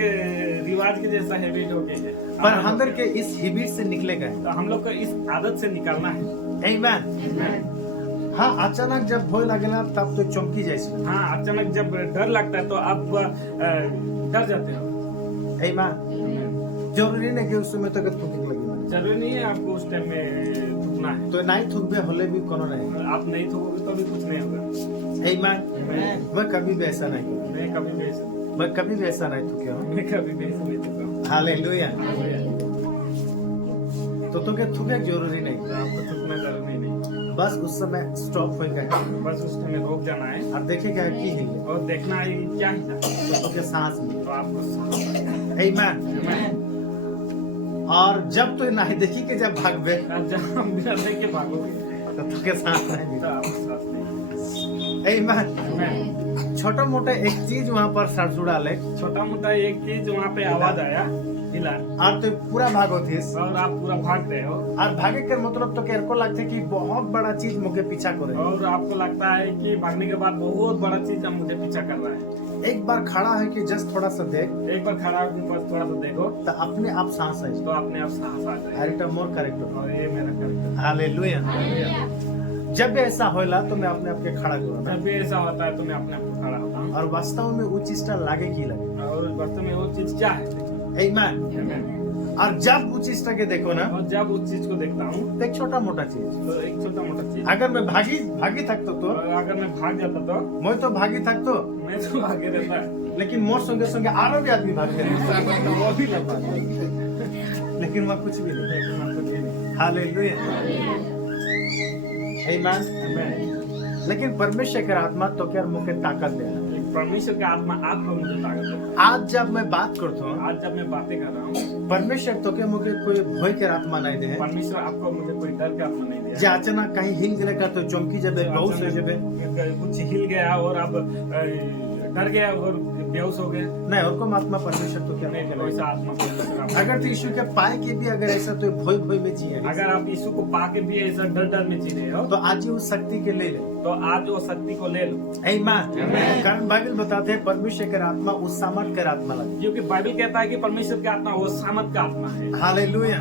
रिवाज के जैसा हैबिट हो गई है, पर हंदर के इस हिबिट से निकलेगा तो हम लोग को इस आदत से निकालना है। Amen. हाँ अचानक जब भय लगेला तब तो चमकी जैसे हाँ, अचानक जब डर लगता है तो आप डर जाते हो। Amen. जरूरी नहीं कि उस समय तक थूक लगी जरूरी नहीं है आपको उस टाइम में थूकना है, तो नहीं थूकबे होले भी कोनो नहीं आप नहीं थूकोगे तो भी कुछ नहीं होगा। Amen. मैं कभी भी ऐसा नहीं किया मैं कभी भी ऐसा मैं कभी भी ऐसा नहीं थूकिया हूँ मैं कभी भी ऐसा नहीं थूका हूँ। हालेलुया तो तुके थूके जरूरी नहीं तो आपको थूकना जरूरी नहीं, बस उस समय स्टॉप हो गया बस उस टाइम में रोक जाना है और देखेगा की हिले और देखना है कि क्या हिला तो तुके सांस में तो आपको Amen. और जब तो नहीं देखी के जब भागबे जब हम बिना देख के भागोगे तो तुके सांस नहीं तो आपको सांस नहीं। Amen. छोटा मोटा एक चीज वहाँ पर सड़सुड़ा ले छोटा मोटा एक चीज वहाँ पे आवाज आया हिला और तो पूरा भागो थी और आप पूरा भाग रहे हो और भागे के मतलब तो केर को लगते कि बहुत बड़ा चीज मुझे पीछा करे और आपको लगता है कि भागने के बाद बहुत बड़ा चीज अब मुझे पीछा कर रहा है। एक बार खड़ा है कि जस्ट थोड़ा सा देख एक बार खड़ा होकर बस थोड़ा सा देखो तो अपने आप सांस है तो अपने आप साहस आ जाए अरे तो मोर करेक्ट और ये मेरा कैरेक्टर। हालेलुया जब भी ऐसा होला तो मैं अपने आप के खड़ा करूँ जब भी ऐसा होता है तो मैं अपने आप को खड़ा होता हूँ और वास्तव में वो चीज लागे की लगे और वास्तव में वो चीज क्या है। Amen. और जब वो चीज के देखो ना और जब उस चीज को देखता हूँ तो एक छोटा मोटा चीज तो एक छोटा मोटा चीज अगर मैं भागी थकतो तो और अगर मैं भाग जाता तो मैं तो भागी थकतो मैं तो भागे रहता है लेकिन मोर संगे संगे आरो भी आदमी भागते हैं वो भी लगता है लेकिन वहाँ कुछ भी नहीं लेकिन आपको ये नहीं। Hallelujah Amen. लेकिन परमेश्वर की आत्मा तो क्या मुझे ताकत दे परमेश्वर का आत्मा आपको मुझे ताकत है। आज जब मैं बात करता हूँ आज जब मैं बातें कर रहा हूँ परमेश्वर तो क्या मुझे कोई भय के आत्मा नहीं दे परमेश्वर आपको मुझे कोई डर का आत्मा नहीं दिया जे अचानक कहीं हिल गए का तो चमकी जब बहुत हो जब कुछ हिल गया और आप डर गया और बेहोश हो गए नहीं और को आत्मा परमेश्वर तो क्या नहीं नहीं वैसा आत्मा परमेश्वर आपको- अगर तो यीशु के पाए के भी अगर ऐसा तो भय भय में जिए अगर आप यीशु को पाके भी ऐसा डर डर में जी रहे हो तो आज ही उस शक्ति के ले तो आज वो शक्ति को ले लो। Amen. कारण बाइबल बताते हैं परमेश्वर के आत्मा उस सामर्थ के आत्मा लगे क्योंकि बाइबल कहता है कि परमेश्वर का आत्मा वो सामर्थ का आत्मा है हालेलुया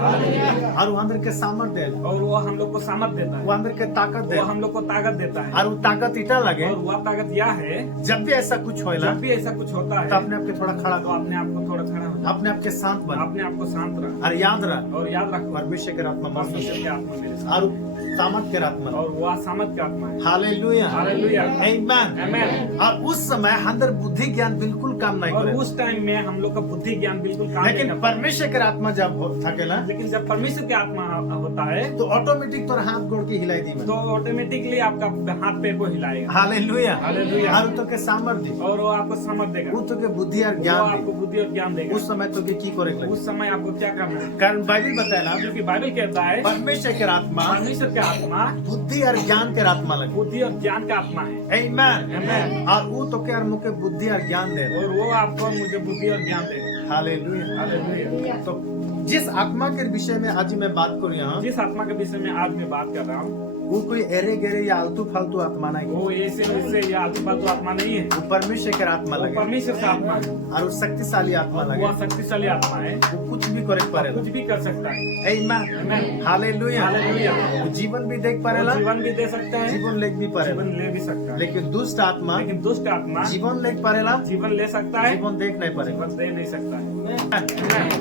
और वो अंदर के सामर्थ देला और वो हम लोग को सामर्थ देता वो है अंदर के ताकत वो देला हम लोग को ताकत देता है और वो ताकत इटा लगे और वह ताकत यह है जब भी ऐसा कुछ होला जब भी ऐसा कुछ होता है तो अपने आप के थोड़ा खड़ा तो करो अपने आप को थोड़ा खड़ा हो जाओ, अपने आप के शांत बनो अपने आप को शांत रख और याद रख और याद रखो परमेश्वर के आत्मा मस्त परमेश्वर की आत्मा मेरे साथ और सामर्थ के आत्मा और वह सामर्थ का आत्मा है। हालेलुया हालेलुया आमेन आमेन। और उस समय अंदर बुद्धि ज्ञान बिल्कुल काम नहीं और करे उस टाइम में हम लोग का बुद्धि ज्ञान बिल्कुल काम नहीं लेकिन करता। परमेश्वर के आत्मा जब थके ना लेकिन जब परमेश्वर की आत्मा होता है तो ऑटोमेटिक तोर हाथ गोड़ के हिलाई दी तो ऑटोमेटिकली आपका हाथ पैर को हिलाएगा हालेलुया हालेलुया। और तो के सामर्थ दी और वो आपको समझ देगा वो तो के बुद्धि और वो ज्ञान आपको दी बुद्धि और ज्ञान देगा उस समय तो के की करे लगे उस समय आपको क्या करना है कारण बाइबल बताया ना क्योंकि बाइबल कहता है परमेश्वर के आत्मा परमेश्वर की का आत्मा बुद्धि और ज्ञान के आत्मा लगे। बुद्धि और ज्ञान का आत्मा है। आमीन। आमीन। और वो तो क्या मुझे बुद्धि और ज्ञान दे रहे। और वो आपको मुझे बुद्धि और ज्ञान देगा। हालेलुया। हालेलुया। तो जिस आत्मा के विषय में आज मैं बात कर रहा हूँ, जिस आत्मा के विषय में आज मैं बात कर रहा हूँ, वो कोई एरे गेरे या आलतू फालतू आत्मा नहीं है। वो ऐसे वैसे या आलतू-फालतू आत्मा नहीं है। वो परमेश्वर के आत्मा वो लगे परमेश्वर का आत्मा है। और वो शक्तिशाली आत्मा लगे। वो शक्तिशाली आत्मा है। वो कुछ भी करे पड़ेगा। कुछ भी कर सकता है। आमीन। आमीन। हालेलुया। हालेलुया। वो जीवन भी देख वो पड़ेगा, जीवन भी दे सकता है, जीवन लेख भी पड़ेगा। जीवन ले भी सकता है। लेकिन दुष्ट आत्मा लेकिन दुष्ट आत्मा जीवन लेख पड़ेगा, जीवन ले सकता है, जीवन देख नहीं पड़ेगा। जीवन दे नहीं सकता है।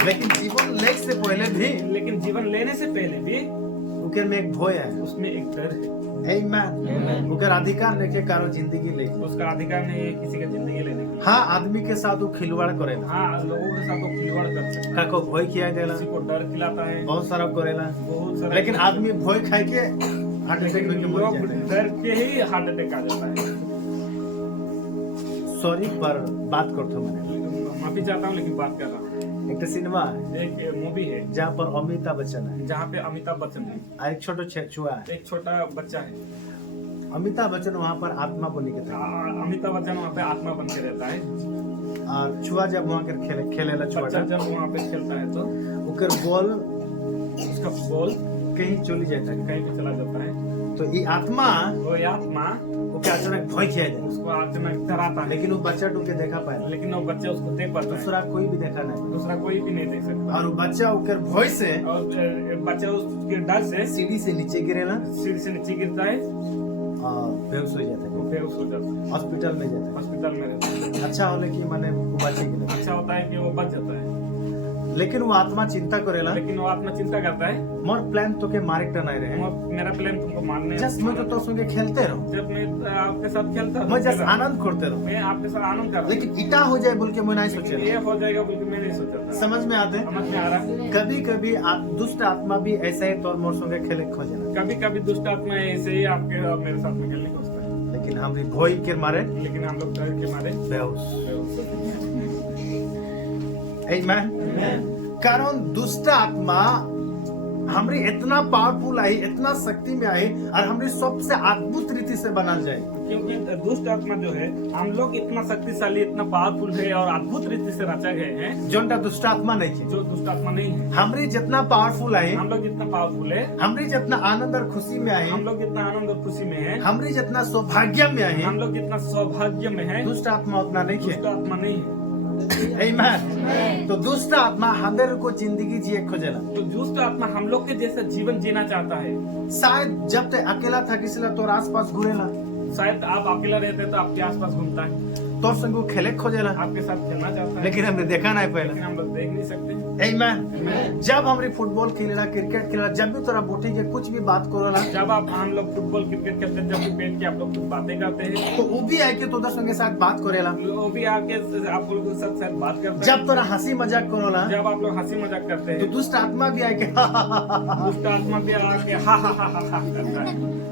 लेकिन जीवन लेख से पहले भी लेकिन जीवन लेने से पहले भी उनके में एक भय है। उसमें एक डर है। आमीन। उनका अधिकार नहीं के कारण जिंदगी ले। उसका अधिकार नहीं है किसी का जिंदगी लेने का। हाँ, आदमी के साथ वो खिलवाड़ करेगा, हाँ, लोगों के साथ वो खिलवाड़ कर सकता है। काको भय किया देला, किसी को डर खिलाता है, बहुत सारा करेला। बहुत सारा। लेकिन आदमी भय खाए के हार्ट अटैक लेकिन होके मर लोग जाते हैं। डर के ही हार्ट अटैक आ जाता है। सॉरी पर बात करता हूँ मैंने। माफी चाहता हूँ लेकिन बात कर रहा हूँ। एक तो सिनेमा है एक मूवी है जहाँ पर अमिताभ बच्चन है जहाँ पे अमिताभ बच्चन है, और एक छोटा छुआ है। एक छोटा बच्चा है। अमिताभ बच्चन वहाँ पर आत्मा बनी के था अमिताभ बच्चन वहाँ पे आत्मा बन के रहता है। और छुआ जब वहाँ के खेलेला बच्चा छुआ जब वहाँ पे खेलता है तो ओकर बॉल उसका बॉल कहीं चली जाता है। कहीं पे चला जाता है। तो ये आत्मा वो ये आत्मा ओके अचानक भय किया जाए, उसको अचानक डराता है। लेकिन वो बच्चा टूके देखा पाए, लेकिन वो बच्चा उसको देख पाता है, दूसरा कोई भी देखा नहीं। दूसरा कोई भी नहीं देख सकता। और वो बच्चा ओकर भय से और बच्चा उसके डर से सीढ़ी से नीचे गिरेला सीढ़ी से नीचे गिरता है, और बेहोश हो जाता वो है, बेहोश हो जाता है, हॉस्पिटल में जाता हॉस्पिटल में रहता है। है। अच्छा होले कि माने वो बचे कि नहीं। अच्छा होता है कि वो बच जाता है, लेकिन वो आत्मा चिंता करेला, लेकिन वो आत्मा चिंता करता है, मोर प्लान तो के मारे नहीं रहे, मेरा प्लान तुमको मारने। जस्ट मैं तो संगे खेलते रहूं, जब मैं आपके साथ खेलता मैं जस्ट आनंद करते रहूं, मैं आपके साथ आनंद कर रहा हूं। लेकिन इटा हो जाए बोल के मैं नहीं लेकिन सोचे। ये हो जाएगा बोल के मैं नहीं सोचा था। समझ में आते। समझ में आ रहा। कभी कभी दुष्ट आत्मा भी ऐसा ही तौर मोर संगे खेले खोजेला, कभी कभी दुष्ट आत्मा ऐसे ही आपके और मेरे साथ में खेलने को होता है, लेकिन हम भी भय के मारे लेकिन हम लोग डर के मारे बेहोश। बेहोश। आमीन। कारण दुष्ट आत्मा हमरी इतना पावरफुल आई, इतना शक्ति में आई और हमरी सबसे अद्भुत रीति से बना जाए। क्योंकि दुष्ट आत्मा जो है हम लोग इतना शक्तिशाली, इतना पावरफुल है और अद्भुत रीति से रचा गए हैं, जोनटा दुष्ट आत्मा नहीं है। जो दुष्ट आत्मा नहीं है। हमरी जितना पावरफुल आई, हम लोग जितना पावरफुल है, हमरी जितना आनंद और खुशी में आई, हम लोग जितना आनंद और खुशी में है, हमरी जितना सौभाग्य में आई, हम लोग जितना सौभाग्य में है, दुष्ट आत्मा उतना नहीं दुष्ट है। आत्मा नहीं है। आमीन। तो दुष्ट आत्मा हमें को जिंदगी जिए खोजेला। तो दुष्ट आत्मा हम लोग के जैसा जीवन जीना चाहता है। शायद जब तक अकेला था किसी तो आसपास घूरेला, शायद आप अकेला रहते तो आपके आसपास घूमता है, तोर संग वो खेले खोजेला, आपके साथ खेलना चाहता है, लेकिन हमने देखा नहीं पहले। लेकिन हम लोग देख नहीं सकते। आमीन। जब हमरी फुटबॉल खेलेला, क्रिकेट खेलेला, जब भी तोरा बोटी के कुछ भी बात करोला, जब आप हम लोग फुटबॉल क्रिकेट खेलते हैं, जब भी बैठ के आप लोग कुछ बातें करते हैं, तो वो भी आए के तोरा संगे साथ बात करेला। वो भी आके आप लोग के साथ साथ बात करते हैं। जब तोरा हंसी मजाक करोला, जब आप लोग हंसी मजाक करते तो हैं, दुष्ट आत्मा भी आए के दुष्ट आत्मा भी आके हा हा हा हा करता है।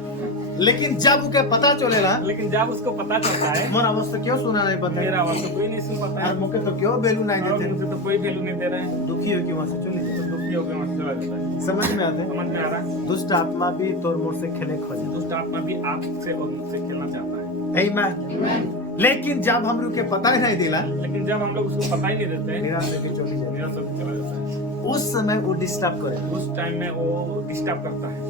लेकिन जब उके पता चलेला, लेकिन जब उसको पता चलता है मोर अवस्था क्यों सुना नहीं पता, मेरा आवाज तो कोई नहीं सुन पाता और है, मौके तो क्यों वैल्यू नहीं और देते, मुझे तो कोई वैल्यू नहीं दे रहे हैं, दुखी हो कि वहां से चले जाते। तो दुखी होकर वहाँ से चला जाता है। समझ में आते। समझ में आ रहा है। दुष्ट आत्मा भी तोर मोर से खेले खोजे। दुष्ट आत्मा भी आपसे और मुझसे खेलना चाहता है। आमीन। लेकिन जब हम लोग के पता ही नहीं दिला, लेकिन जब हम लोग उसको पता ही नहीं देते हैं, निराश होके चली जाए, मेरा सब चला जाता है। उस समय वो डिस्टर्ब करे उस टाइम में वो डिस्टर्ब करता है,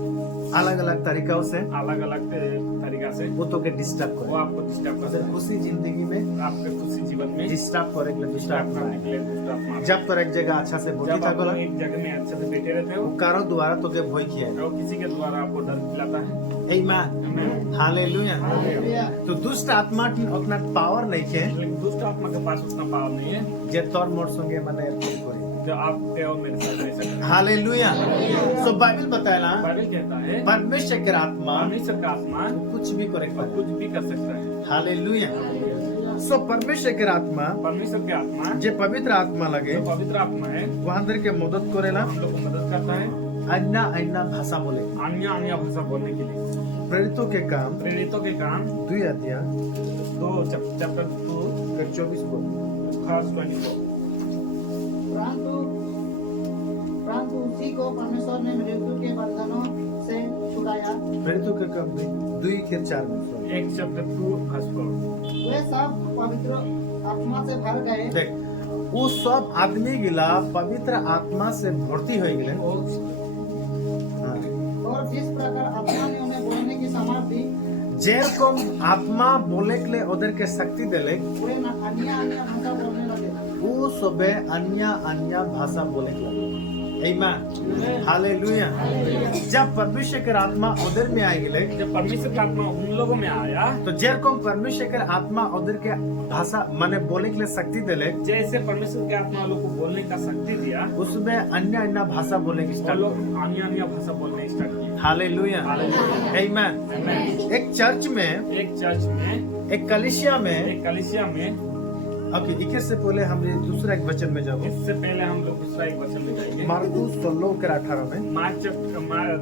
अलग अलग तरीकों से, अलग अलग तरीका से वो तो के डिस्टर्ब वो करे। आपको डिस्टर्ब करता है। खुशी जिंदगी में आपके खुशी जीवन में डिस्टर्ब करे के लिए दुष्ट डिस्टर्ब आत्मा करने है। के लिए दुष्ट आत्मा आता है। जब तो एक जगह अच्छा से बोटी जब था आप गोला, लोग एक जगह में अच्छे से बैठे रहते हो, वो कारण द्वारा तो के भय किया है। और किसी के द्वारा आपको डर खिलाता है। आमीन। हालेलुया। तो दुष्ट आत्मा की उतना पावर नहीं है लेकिन दुष्ट आत्मा के पास उतना पावर नहीं है जे तोर मोर संगे मने करे। जो आपके और मेरे साथ रह सकता है। हालेलुया। सो बाइबल बताएला बाइबल कहता है परमेश्वर के आत्मा परमेश्वर का आत्मा कुछ भी करे और कुछ भी कर सकता है। हालेलुया। सो परमेश्वर के आत्मा परमेश्वर के आत्मा जे पवित्र आत्मा लगे जो पवित्र आत्मा है वो अंदर के मदद करेला, हम लोग को मदद करता है अन्य अन्य भाषा बोले। अन्य अन्य भाषा बोलने के लिए। प्रेरितों के काम प्रेरितों के काम 2 अध्याय 2 चैप्टर 2 24 को। खास 24। परंतु उसी को परमेश्वर ने मृत्यु के बंधनों से छुड़ाया। प्रेरितों के कब 2:4 में sorry। Acts chapter 2:4। वे सब पवित्र आत्मा से भर गए देख वो सब आदमी गिला पवित्र आत्मा से भर्ती हो गए। हाँ। और जिस प्रकार आत्मा ने उन्हें बोलने की सामर्थ दी, जेरकम आत्मा बोले के लिए उधर के शक्ति देले वे अन्य अन्य भाषा बोलने लगे। वो सबे अन्य भाषा बोले के लगे। आमीन हालेलुया। जब परमेश्वर के आत्मा उधर में आई गए जब परमेश्वर का आत्मा उन लोगों में आया, तो जेरकम परमेश्वर के आत्मा उधर के भाषा माने बोले के लिए शक्ति देले जैसे परमेश्वर के आत्मा लोग को बोलने का शक्ति दिया, उसमें अन्य भाषा बोले की और स्टार्ट लोग अन्य भाषा बोलने स्टार्ट किए। हालेलुया आमीन। Amen। एक चर्च में एक चर्च में, एक कलीसिया में एक कलीसिया में, ओके इक्कीस से पहले हम ये दूसरा एक वचन में जाओ। इससे पहले हम लोग दूसरा एक वचन में जाएंगे। मार्कुस 16:18 में मार्च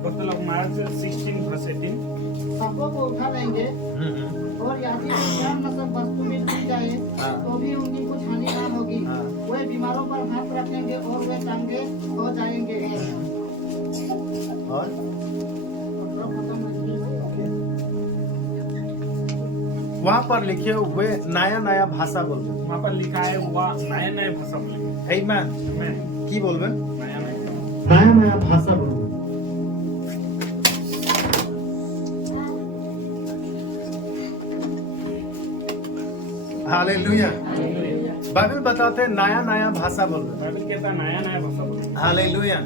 गोस्पेल ऑफ मार्क 16:18। सबों को उठा लेंगे और यदि क्या नसक वस्तु में डूब जाए हाँ। तो भी उनकी कुछ हानि ना होगी। हाँ। वे बीमारों पर हाथ रखेंगे और वे चंगे हो जाएंगे। और वहाँ पर लिखे हुए नया भाषा बोलते वहाँ पर लिखा है वह नए भाषा बोलेंगे। आमीन। Amen। की बोलबे नया भाषा बोलबे। हालेलुया। बाइबल बताते हैं नया भाषा बोलबे। बाइबल कहता है नया भाषा बोलेंगे। हालेलुया।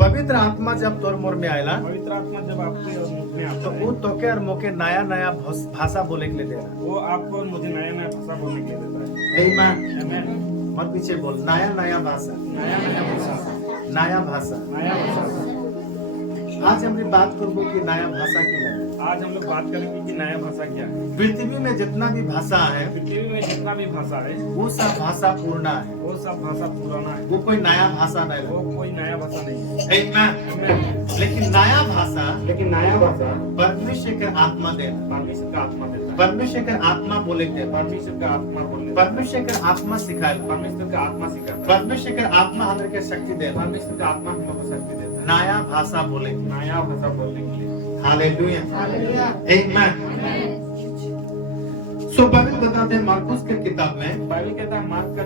पवित्र आत्मा जब तोर मोर में आयला पवित्र आत्मा जब आपके और मुख में आता तो है, वो तोके और मोके नया भाषा बोले के लिए दे रहा वो आपको और मुझे नया भाषा बोलने के लिए देता है। आमीन। है। Amen। मत पीछे बोल नया भाषा नया भाषा, नया भाषा। नया भाषा। आज हम बात करबो कि नया भाषा की लगे। आज हम लोग बात करेंगे कि नया भाषा क्या है। पृथ्वी में जितना भी भाषा है पृथ्वी में जितना भी भाषा है, वो सब भाषा पूर्ण है, वो सब भाषा पुराना है, वो कोई नया भाषा नहीं वो है। कोई नया भाषा नहीं है। आमीन। Amen। लेकिन नया भाषा लेकिन नया भाषा परमेश्वर के आत्मा देना, परमेश्वर का आत्मा देता है। परमेश्वर के आत्मा बोले के देना, परमेश्वर का आत्मा बोलने, परमेश्वर के आत्मा सिखाएला, परमेश्वर का आत्मा सिखाता है, परमेश्वर के आत्मा हमें के शक्ति देना, परमेश्वर का आत्मा हम लोग को शक्ति देता है नया भाषा बोले। नया भाषा बोलने के लिए। Hallelujah hallelujah. आमीन। सो बाइबल बताते हैं मार्कुस के किताब में बाइबल कहता है मार्क का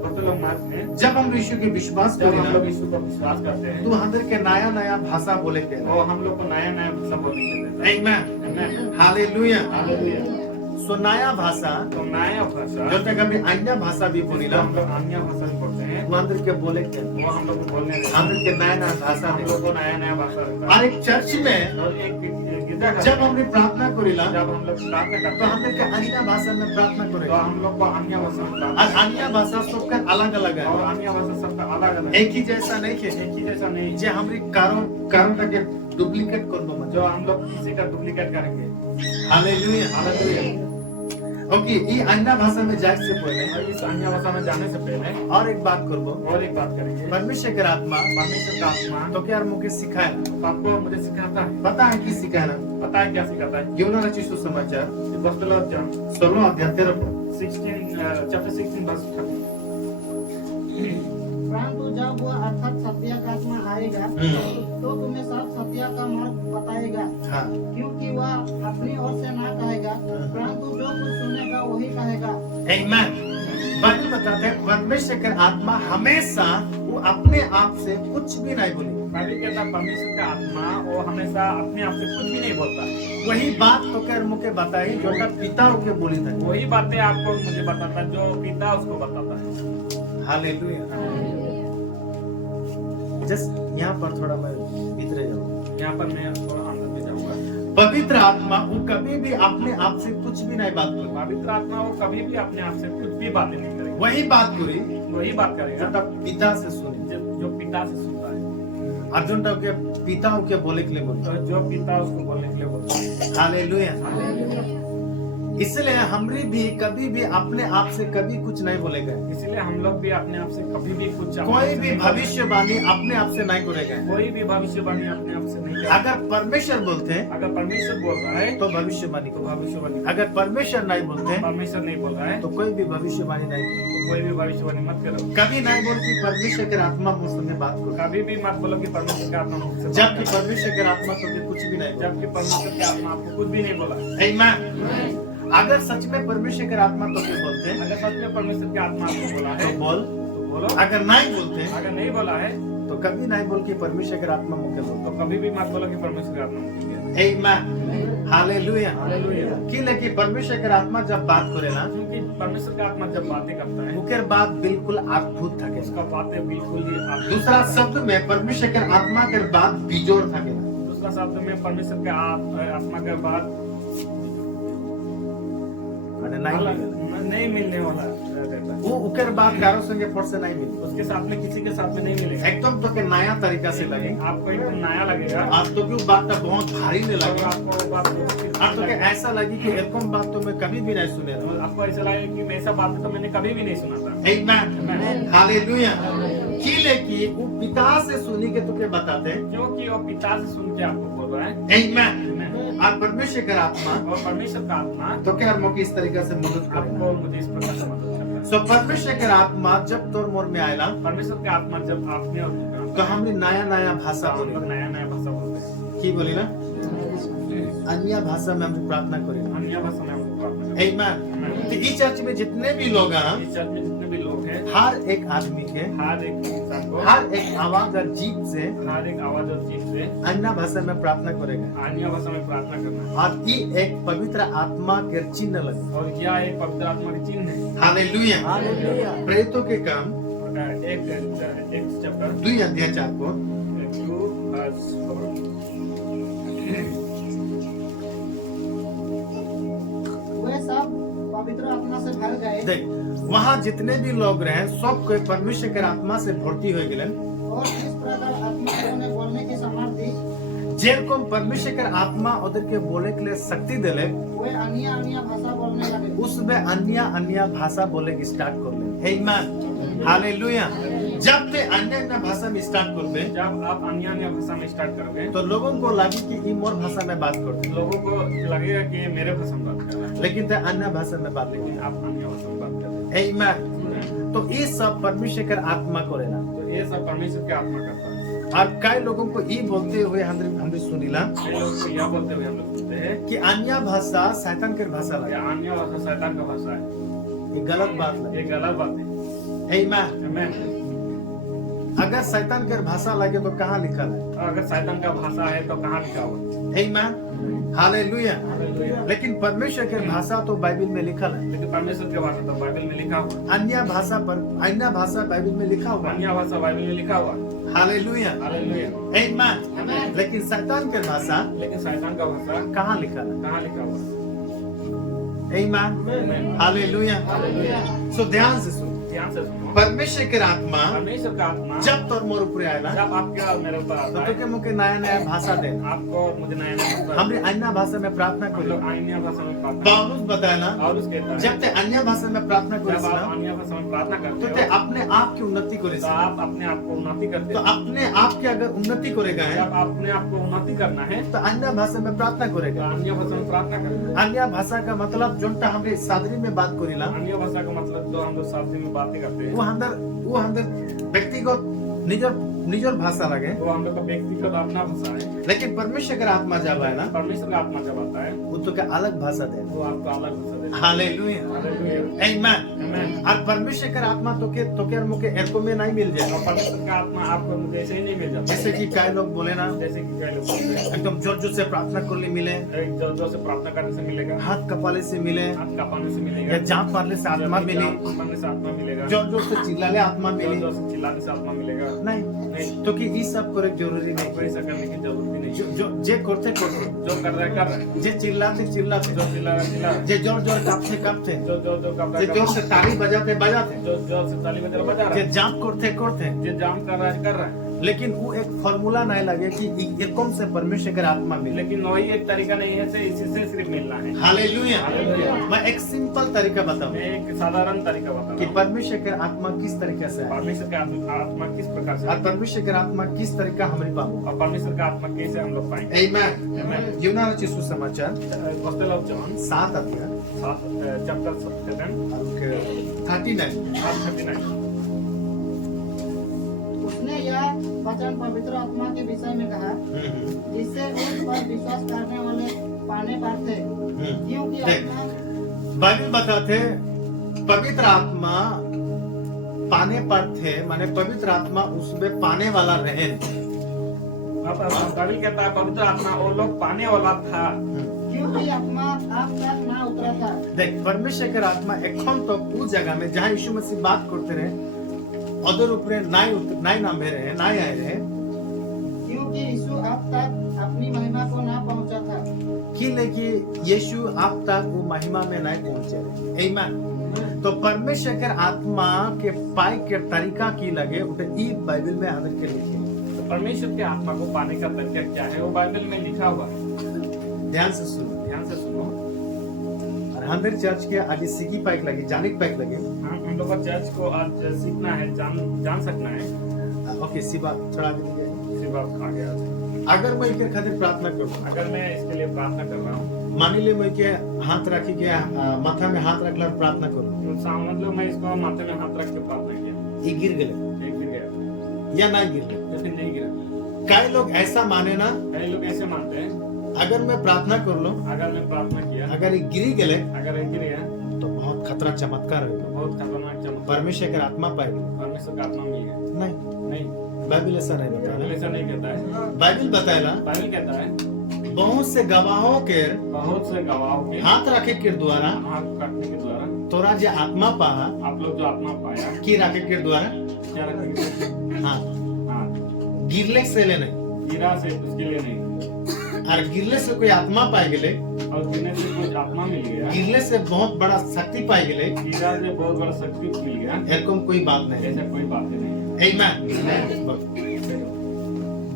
गोस्पेल ऑफ मार्क में, जब हम यीशु के विश्वास जब हम करें लोग यीशु पर विश्वास करते हैं तो हंदर के नया भाषा बोले के वो हम लोग को नया भाषा बोलने के लिए देता है। आमीन Amen। हालेलुया। हालेलुया। सो नया भाषा तो नया भाषा जो तक अभी अन्य भाषा भी बोली जिसको ना हम लोग अन्य भाषा में बोलते हैं, वो अंदर के बोले के वो हम लोग को बोलने देता है। अंदर के नया भाषा हम में। लोग को नया भाषा देता है। और एक चर्च में और एक गिरजा घर जब में हमने प्रार्थना करेला जब हम लोग प्रार्थना तो करते हैं हंदर के अन्य भाषा में प्रार्थना तो करेगा हम लोग को अन्य भाषा में प्रार्थना और अन्य भाषा सबका अलग अलग और है, अन्य भाषा सबका अलग अलग एक ही जैसा नहीं है। एक ही जैसा नहीं, जे हमरी कारण के डुप्लीकेट करबो मत। जो हम लोग किसी का डुप्लीकेट करेंगे। हालेलुया। हालेलुया। ओके ये अन्य भाषा में जाने से पहले और इस अन्य भाषा में जाने से पहले और एक बात करबो। और एक बात करेंगे। परमेश्वर के आत्मा परमेश्वर का आत्मा तो क्या मुझे सिखाया, तो आपको मुझे सिखाता है। पता है कि सिखाना? पता है क्या सिखाता है? यूना रचित सुसमाचार gospel of John 16:13 chapter 16 verse 30। परंतु जब वह अर्थात सत्य का आत्मा आएगा तो तुम्हें सब सत्य का मार्ग बताएगा, हाँ क्योंकि वह अपनी ओर से ना कहेगा परंतु जो कुछ सुनेगा वही कहेगा। आमीन। बाइबल बताते हैं परमेश्वर का आत्मा हमेशा वो अपने आप से कुछ भी नहीं बोले। बाइबल कहता है परमेश्वर का आत्मा वो हमेशा अपने आप से कुछ भी नहीं बोलता। वही बात तो कर मुझे बताई जो पिता के बोली था। वही बातें आपको मुझे बताता है जो पिता उसको बताता है। हालेलुया। जस्ट यहाँ पर थोड़ा मैं भीतर जाऊँ। यहाँ पर मैं थोड़ा अंदर में जाऊंगा। पवित्र आत्मा वो कभी भी अपने आप से कुछ भी नहीं बात करे। पवित्र आत्मा वो कभी भी अपने आप से कुछ भी बातें नहीं करेगा। वही बात करी वही बात करेगा जब पिता से सुनी, जो पिता से सुनता है, अर्जुन के पिता के बोले के लिए बोले। तो जो पिता उसको बोलने के लिए बोलता है। हालेलुया। इसलिए हमरी भी कभी भी अपने आप से कभी कुछ नहीं बोलेगा। इसलिए हम लोग भी अपने आप से कभी भी कुछ कोई भी भविष्यवाणी अपने आप से नहीं करेगा। कोई भी भविष्यवाणी अपने आप से नहीं करेगा। अगर परमेश्वर बोलते हैं अगर परमेश्वर बोल रहा है तो भविष्यवाणी तो को, भविष्यवाणी, अगर परमेश्वर नहीं बोलते हैं परमेश्वर नहीं बोल रहा है तो कोई भी भविष्यवाणी नहीं करो। तो कोई भी भविष्यवाणी मत करो। कभी नहीं बोल कि परमेश्वर के आत्मा मुझसे में बात करो, कभी भी मत बोलो कि परमेश्वर का आत्मा मुझसे बात जबकि कर रहा परमेश्वर के आत्मा तो कुछ भी नहीं है। जबकि परमेश्वर के आत्मा आपको कुछ भी नहीं बोला। बोला। अगर सच में परमेश्वर के आत्मा तो बोलते हैं अगर सच में परमेश्वर के आत्मा आपको बोला है तो बोल, तो बोलो। अगर नहीं बोलते हैं अगर नहीं बोला है तो कभी नहीं बोल कि परमेश्वर के आत्मा मुझे बोल। तो कभी भी मत बोलो कि परमेश्वर के आत्मा मुझे बोला। आमीन, हालेलुया। हालेलुया। कि परमेश्वर के आत्मा जब बात करे ना क्योंकि परमेश्वर का आत्मा जब बातें करता है उसके बात बिल्कुल अद्भुत थके। उसका बातें बिल्कुल ही दूसरा शब्द में परमेश्वर के आत्मा के बात बिजोड़ थके। दूसरा शब्द में परमेश्वर के आत्मा के बाद नहीं मिलने वाला रहता है। वो उकर बात कारो संगे फट से नहीं मिले, उसके साथ में किसी के साथ में नहीं मिलेगा। एकदम तो के नया तरीका से लगे। आपको एकदम नया लगेगा। आज तो क्यों बात तो बहुत भारी नहीं लगे। आपको वो बात आज तो के ऐसा लगी कि एकदम बात तो मैं कभी भी नहीं सुने। आपको ऐसा लगे कि ऐसा बात तो मैंने कभी भी नहीं सुना था। आमीन, हालेलुया। कि वो पिता से सुनी के तुके बताते हैं, क्योंकि वो पिता से सुन के आपको बोल रहा है। आमीन। और परमेश्वर का आत्मा और परमेश्वर का आत्मा तो क्या मौके इस तरीके से मदद आपको करेगा। मुझे इस प्रकार से मदद करता है। सो परमेश्वर का आत्मा जब तोर मोर में आएला परमेश्वर का आत्मा जब आपने और तो हमने नया नया भाषा हम लोग बोले। नया नया भाषा बोलते हैं। की बोली ना, अन्य भाषा में हम प्रार्थना करें। अन्य भाषा में हम लोग प्रार्थना करते आमीन। तो इस चर्च में जितने भी लोग हैं, हैं। इस चर्च में जितने भी लोग हैं, हर एक आदमी के, हर एक इंसान को, हर एक आवाज और जीत से हर एक आवाज और चीज से अन्य भाषा में प्रार्थना करेगा। अन्य भाषा में प्रार्थना करना है। और ये एक पवित्र आत्मा के चिन्ह लगे। और यह एक पवित्र आत्मा के चिन्ह है। हालेलुया। प्रेरितों के काम एक चैप्टर 2 अध्याय 4 को 2 वे सब पवित्र आत्मा से भर गए देख, वहाँ जितने भी लोग रहे सब कोई परमेश्वर के आत्मा से भर्ती हो गए। और इस प्रकार आत्मा ने बोलने की सामर्थ्य जेरकम परमेश्वर के आत्मा उधर के बोले के लिए शक्ति दिले, वे अन्य अन्य भाषा बोलने लगे। उसमें अन्य अन्य भाषा बोले के स्टार्ट कर ले। आमीन, हालेलुया। जब ते अन्य अन्य भाषा में स्टार्ट करते जब आप अन्य भाषा में स्टार्ट करोगे तो लोगों को लगे कि ये मोर भाषा में बात करते, लोगों को लगेगा कि ये मेरे भाषा में बात कर रहा है, लेकिन ते अन्य भाषा में बात नहीं लेकिन आप अन्य भाषा में बात कर रहे करते। आमीन। तो ये सब परमेश्वर के आत्मा करेला। हैं। तो ये सब परमेश्वर के आत्मा करता है। और कई लोगों को ये बोलते हुए हमने सुनीला कई लोग को यह बोलते हुए हम लोग सुनते हैं कि अन्य भाषा शैतान के भाषा कि लगे। अन्य भाषा शैतान का भाषा है। ये गलत बात लगे। ये गलत बात है। आमीन। आमीन। अगर शैतान के भाषा लगे तो कहाँ लिखा है? और अगर शैतान का भाषा है तो कहाँ लिखा हुआ? आमीन, हालेलुया। हालेलुया। लेकिन परमेश्वर के भाषा तो बाइबल में लिखा है। लेकिन परमेश्वर की भाषा तो बाइबल में लिखा हुआ। अन्य भाषा बाइबल में लिखा हुआ। अन्य भाषा बाइबल में लिखा हुआ। हालेलुया। हालेलुया। आमीन। लेकिन शैतान के भाषा लेकिन शैतान का भाषा कहाँ लिखा है? कहाँ लिखा हुआ? आमीन, हालेलुया। सो ध्यान से सुन, ध्यान से सुनो। परमेश्वर के आत्मा परमेश्वर का आत्मा जब तोर मोर ऊपर आएला जब आपके और मेरे ऊपर आता तो है, के मुके नया नया भाषा दे। आपको और मुझे नया नया भाषा हमने अन्य भाषा में प्रार्थना हम करी। लोग अन्य भाषा में प्रार्थना पौलुस बताना और उसके कहता है, जब ते अन्य भाषा में प्रार्थना जब करिस आप ना अन्य भाषा में प्रार्थना तो करते ते हो अपने आप की उन्नति करिस। तो आप अपने आप को उन्नति करते तो हो। अपने आप की अगर उन्नति करेगा है जब अपने आप को उन्नति करना है तो अन्य भाषा में प्रार्थना तो करेगा। अन्य भाषा में प्रार्थना करें। अन्य भाषा का मतलब जोनटा हमरे सादरी में बात करिला अन्य भाषा का मतलब जो हम लोग शादी में बातें करते हैं वो अंदर व्यक्तिगत निजर भाषा लगे। वो हम लोग का व्यक्तिगत अपना भाषा है। लेकिन परमेश्वर का आत्मा जब है ना परमेश्वर का आत्मा जब आता है वो तो क्या अलग भाषा दे। वो आपको अलग भाषा देता है। Hallelujah, hallelujah. आमीन। आमीन। और परमेश्वर का आत्मा तो के मुके एको में नहीं मिल जाए। और परमेश्वर का आत्मा आपको मुझे ऐसे ही नहीं मिल जाता। जैसे कि कई लोग बोले ना जैसे कि कई लोग बोलते हैं, एकदम जोर जोर से प्रार्थना कर ले मिले, एक जो से प्रार्थना करने से मिलेगा, हाथ कपाले से मिले, हाथ कांपने से मिलेगा, या जांप मारने से आत्मा मिली, कांपने से आत्मा मिलेगा, जोर जोर से चिल्लाले आत्मा मिली। जोर से चिल्लाने से आत्मा मिलेगा। नहीं, नहीं, तो कि ये सब करे जरूरी नहीं। कोई ऐसा करने की जरूरत नहीं। जो जे करते जो कर रहा है कर रहा है, जे चिल्लाते जो चिल्ला रहा है चिल्ला रहा है, जे जोर जोर कांपते जो कर रहा जे है जोर से ताली बजाते जो जोर से ताली बजा रहा जे है, जांप करते जो जाम कर रहा है कर रहा है, लेकिन वो एक फॉर्मूला नहीं लगे कि ये कौन से परमेश्वर के आत्मा मिले। लेकिन वही एक तरीका नहीं है से इसी से सिर्फ मिलना है। हालेलुया। हालेलुया। मैं एक सिंपल तरीका बताऊं मैं एक साधारण तरीका बता कि रहा हूँ। परमेश्वर के आत्मा किस तरीके से है परमेश्वर का आत्मा किस प्रकार से और परमेश्वर के आत्मा किस तरीका हमारे पास। और परमेश्वर का आत्मा कैसे हम लोग पाएंगे। आमेन। Amen. यूहन्ना रचित सुसमाचार Gospel of John 7 अध्याय chapter 7 39। उसने यह वचन पवित्र आत्मा के विषय में कहा जिससे उस पर विश्वास करने वाले पाने पर थे, क्योंकि देख। आत्मा बाइबल बताते पवित्र आत्मा पाने पर थे, माने पवित्र आत्मा उसमें पाने वाला रहे। अब बाइबल कहता है पवित्र आत्मा वो लोग पाने वाला था, क्योंकि आत्मा आप तक ना उतरा था। देख परमेश्वर के आत्मा এখন तो उस जगह में जहाँ यीशु मसीह बात करते रहे अदर ऊपर नाई नाम रहे नाई आए रहे, क्योंकि यीशु आप तक अपनी महिमा को ना पहुंचा था। कि लेकिन यीशु आप तक वो महिमा में नहीं पहुंचे। आमीन। तो परमेश्वर के आत्मा के पाई के तरीका की लगे उठे ई बाइबल में आदर के लिखे। तो परमेश्वर के आत्मा को पाने का तरीका क्या है वो बाइबल में लिखा हुआ है। ध्यान से सुनो, ध्यान से सुनो। और हमारे चर्च के आज सीखी पाइक लगे जाने पाइक लगे। हम लोग का चर्च को आज सीखना है, जान सकना है। ओके सिवा थोड़ा भी दीजिए। सिर्फ आप आ गया। अगर मैं के खातिर प्रार्थना करूं, अगर मैं इसके लिए प्रार्थना कर रहा हूँ, मान ली मैं के हाथ रखी के माथा में हाथ रखला प्रार्थना करूं, मतलब मैं इसको माथे में हाथ रख के प्रार्थना किया, ये गिर गए एक गिर गया या नहीं गिर गए। या फिर नहीं गिरा। कई लोग ऐसा माने ना, कई लोग ऐसे मानते हैं अगर मैं प्रार्थना कर लूं, अगर मैं प्रार्थना किया, अगर ये गिरी गए अगर ये गिर गया तो बहुत खतरा चमत्कार है, तो बहुत खतरनाक चमत्कार परमेश्वर के आत्मा पाएगी। परमेश्वर का आत्मा मिल गया। नहीं, नहीं, बाइबल ऐसा नहीं बाइबल बताया। ऐसा नहीं कहता है। बाइबल बताएला बाइबल कहता है बहुत से गवाहों के बहुत से गवाहों के हाथ रखे के द्वारा हाथ काटने के द्वारा तोरा जो आत्मा पाहा आप लोग जो आत्मा पाया की रखे के द्वारा क्या रखेंगे। हाँ हाँ, गिरले से ले नहीं, गिरा से उसके लिए नहीं, और गिरले से कोई आत्मा पाए गए, और गिरने से कुछ आत्मा मिल गया, गिरले से बहुत बड़ा शक्ति पाए गए, गिरा से बहुत बड़ा शक्ति मिल गया, एरकम कोई बात नहीं है। ऐसा कोई बात ही नहीं है। आमीन।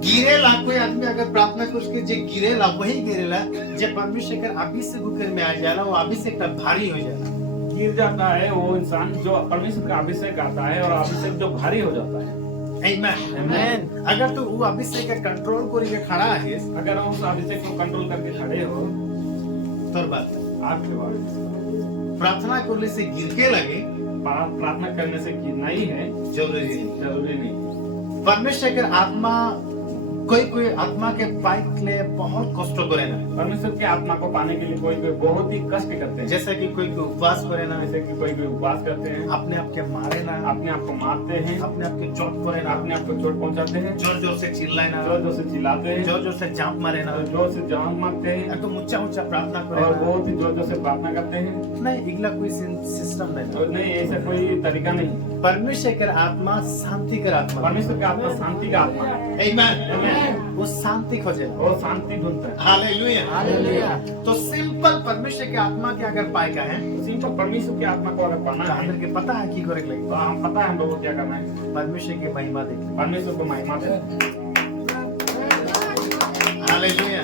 गिरेला कोई आदमी अगर प्रार्थना कर उसके जे गिरेला वही गिरेला जे परमेश्वर के अभिषेक होकर में आ जाला, वो अभिषेक का भारी हो जाला। गिर जाता है वो इंसान जो परमेश्वर का अभिषेक आता है, और अभिषेक जो भारी हो जाता है। आमीन। अगर तू वो अभिषेक का कंट्रोल करके खड़ा है अगर हम उस अभिषेक को कंट्रोल करके खड़े हो, तो बात आपके बाद प्रार्थना करने से गिर के लगे प्रार्थना करने से गिरना ही है, जरूरी नहीं। जरूरी नहीं। परमेश्वर के आत्मा कोई आत्मा के पाई के लिए बहुत कष्ट करे ना, परमेश्वर के आत्मा को पाने के लिए कोई कोई बहुत ही कष्ट करते हैं। जैसे कि कोई उपवास करे ना, जैसे कि कोई कोई उपवास करते हैं, अपने आप के मारे ना, अपने आप को मारते हैं, अपने आप के चोट करे ना, अपने आप को चोट पहुंचाते हैं, जोर जोर से चिल्लाए ना, जोर जोर से चिल्लाते हैं, जोर जोर से जांप मारे ना, जोर से जान मारते हैं, एकदम ऊंचा ऊंचा प्रार्थना करे और ना। बहुत ही जोर जोर से प्रार्थना करते हैं। नहीं, इगला कोई सिस्टम नहीं तो ना। नहीं, ऐसा कोई तरीका नहीं। परमेश्वर के आत्मा शांति का आत्मा, परमेश्वर का आत्मा शांति का आत्मा है। आमीन। वो शांति खोजे, वो शांति ढूंढता है। Hallelujah hallelujah. तो सिंपल परमेश्वर के आत्मा के अगर पाए का है सिंपल परमेश्वर की आत्मा को अगर पाना तो है हमर के पता है की करे लगे, तो हम पता है हम लोगों को क्या करना है। परमेश्वर की महिमा देखे। परमेश्वर को महिमा दे। हालेलुया।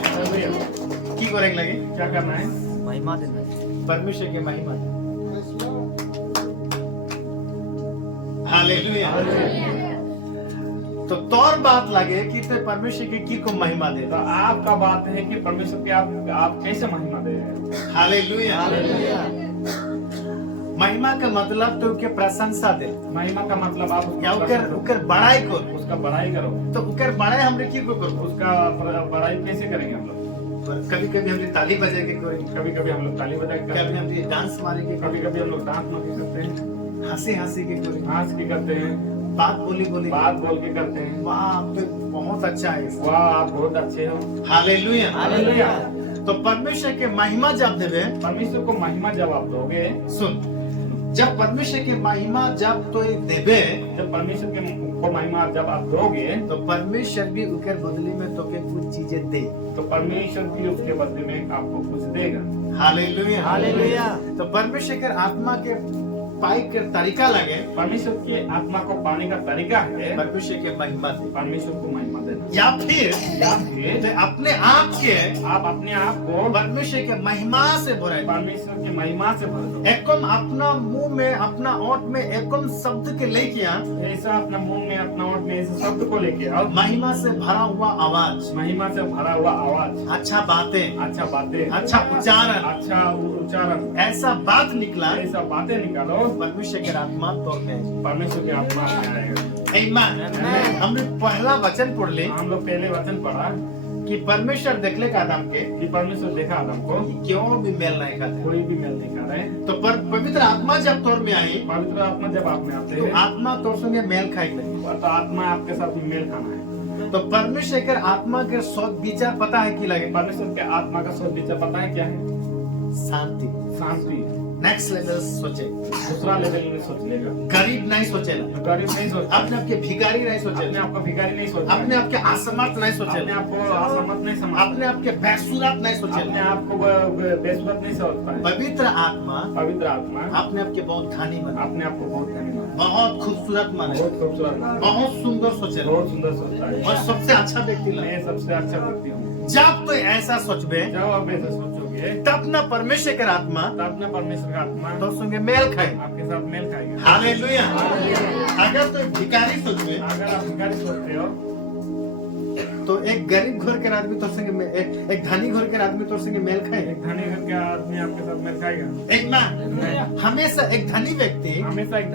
की करे लगे, क्या करना है। महिमा देना। परमेश्वर की महिमा दे। हालेलुया। तो तौर बात लगे कि ते परमेश्वर की को महिमा दे। तो आपका बात है कि परमेश्वर की आप कैसे महिमा दे रहे हैं। Hallelujah hallelujah. महिमा का मतलब तो के प्रशंसा दे, महिमा का मतलब आप या उकर बड़ाई को, उसका बड़ाई करो। तो उकर बड़ाई हमरे की को करो, उसका बड़ाई कैसे करेंगे हम लोग। कभी कभी हमने ताली बजा के करेंगे, कभी कभी हम लोग ताली बजा के करते कभी हैं, हमने डांस मारेंगे, कभी कभी हम लोग डांस मार करते हैं, हंसी हंसी के करेंगे, हंस के करते हैं, बात बोली बोली, बात बोल के करते हैं। वाह आप तो बहुत अच्छा है। वाह आप बहुत अच्छे हो। Hallelujah hallelujah. तो परमेश्वर के महिमा जब देवे, परमेश्वर को महिमा जब आप दोगे, सुन, जब परमेश्वर के महिमा जब तो देवे, जब परमेश्वर के को महिमा जब आप दोगे, तो परमेश्वर भी उकर बदले में तो के कुछ चीजें दे। तो परमेश्वर भी उसके बदले में आपको कुछ देगा। Hallelujah hallelujah. तो परमेश्वर के आत्मा के पाई के तरीका लगे परमेश्वर की आत्मा को पाने का तरीका है परमेश्वर के महिमा दे, परमेश्वर को महिमा देना, या फिर या फिर तो अपने आप के आप अपने आप को परमेश्वर के महिमा से भरे, परमेश्वर की महिमा से भर दो। एकदम अपना मुंह में अपना ओठ में एकदम शब्द के लेके ऐसा अपना मुंह में अपना ओठ में ऐसे शब्द को लेके आओ, महिमा से भरा हुआ आवाज, महिमा से भरा हुआ आवाज, अच्छा बातें, अच्छा बातें, अच्छा उच्चारण, अच्छा उच्चारण, ऐसा बात निकला ऐसा बातें निकालो, परमेश्वर के आत्मा तौर में परमेश्वर की आत्मा में आएगा। आमीन। हमने पहला वचन पढ़ ले हम लोग पहले वचन पढ़ा कि परमेश्वर देखले का आदम के कि परमेश्वर देखा आदम को क्यों भी मेल नहीं खाते, कोई भी मेल नहीं खा रहे, तो पवित्र आत्मा जब तौर में आई पवित्र आत्मा जब आप में आते तो हैं आत्मा तौर संगे मेल खाई लगी, तो आत्मा आपके साथ भी मेल खाना है। तो परमेश्वर के आत्मा के सोच विचार पता है कि लगे परमेश्वर के आत्मा का सोच विचार पता है क्या है? शांति, शांति, नेक्स्ट लेवल सोचे, दूसरा लेवल में सोच लेगा, गरीब नहीं सोचेला, गरीब नहीं सोचता, अपने आप के भिखारी नहीं अपने सोचेला, आप को भिखारी नहीं सोचता, अपने आप के असमर्थ नहीं अपने सोचेला, आप को असमर्थ नहीं समझता, अपने आप के बेसुरात नहीं अपने सोचेला। आप को बेसुरत नहीं समझता है। पवित्र आत्मा पवित्र आत्मा अपने आप के बहुत धनी बना, अपने आप को बहुत धन्यवाद, बहुत खूबसूरत माने, बहुत खूबसूरत, बहुत सुंदर सोचेला बहुत सुंदर सोचता है। और सबसे अच्छा व्यक्ति लगे। मैं सबसे अच्छा व्यक्ति हूँ। जब तो ऐसा सोचबे जब आप ऐसे सोचोगे तब ना परमेश्वर के आत्मा तब ना परमेश्वर का आत्मा तो संगे मेल खाए। आपके साथ मेल खाएगा। हालेलुया। अगर तो भिखारी सोचबे अगर आप भिखारी सोचते हो तो एक गरीब घर के आदमी तो संगे एक धनी घर के आदमी तो संगे मेल खाए। एक धनी घर के आदमी आपके साथ मेल खाएगा। एक ना हमेशा एक धनी व्यक्ति हमेशा एक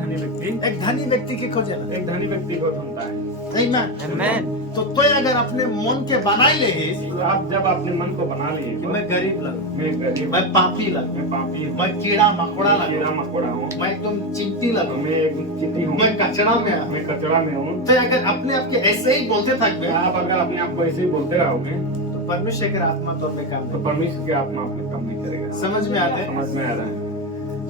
धनी व्यक्ति के खोजेला, एक धनी व्यक्ति को ढूंढता है। आमीन। तो अगर अपने मन के बनाई ले तो आप जब अपने मन को बना लिए कि मैं गरीब लगूं, मैं गरीब, मैं पापी लगूं, मैं पापी हूँ, मैं कीड़ा मकोड़ा कीड़ा लगूं, मकोड़ा हूँ, मैं एकदम चिंटी लगूं, मैं एक चींटी हूँ, मैं कचरा में आऊं। मैं कचरा में हूँ। तो अगर अपने आप के ऐसे ही बोलते थकबे आप अगर अपने आप को ऐसे ही बोलते रहोगे तो परमेश्वर के आत्मा तौर पे काम तो नहीं। परमेश्वर की आत्मा आपने काम नहीं करेगा। समझ में आता है? समझ में आ रहा है।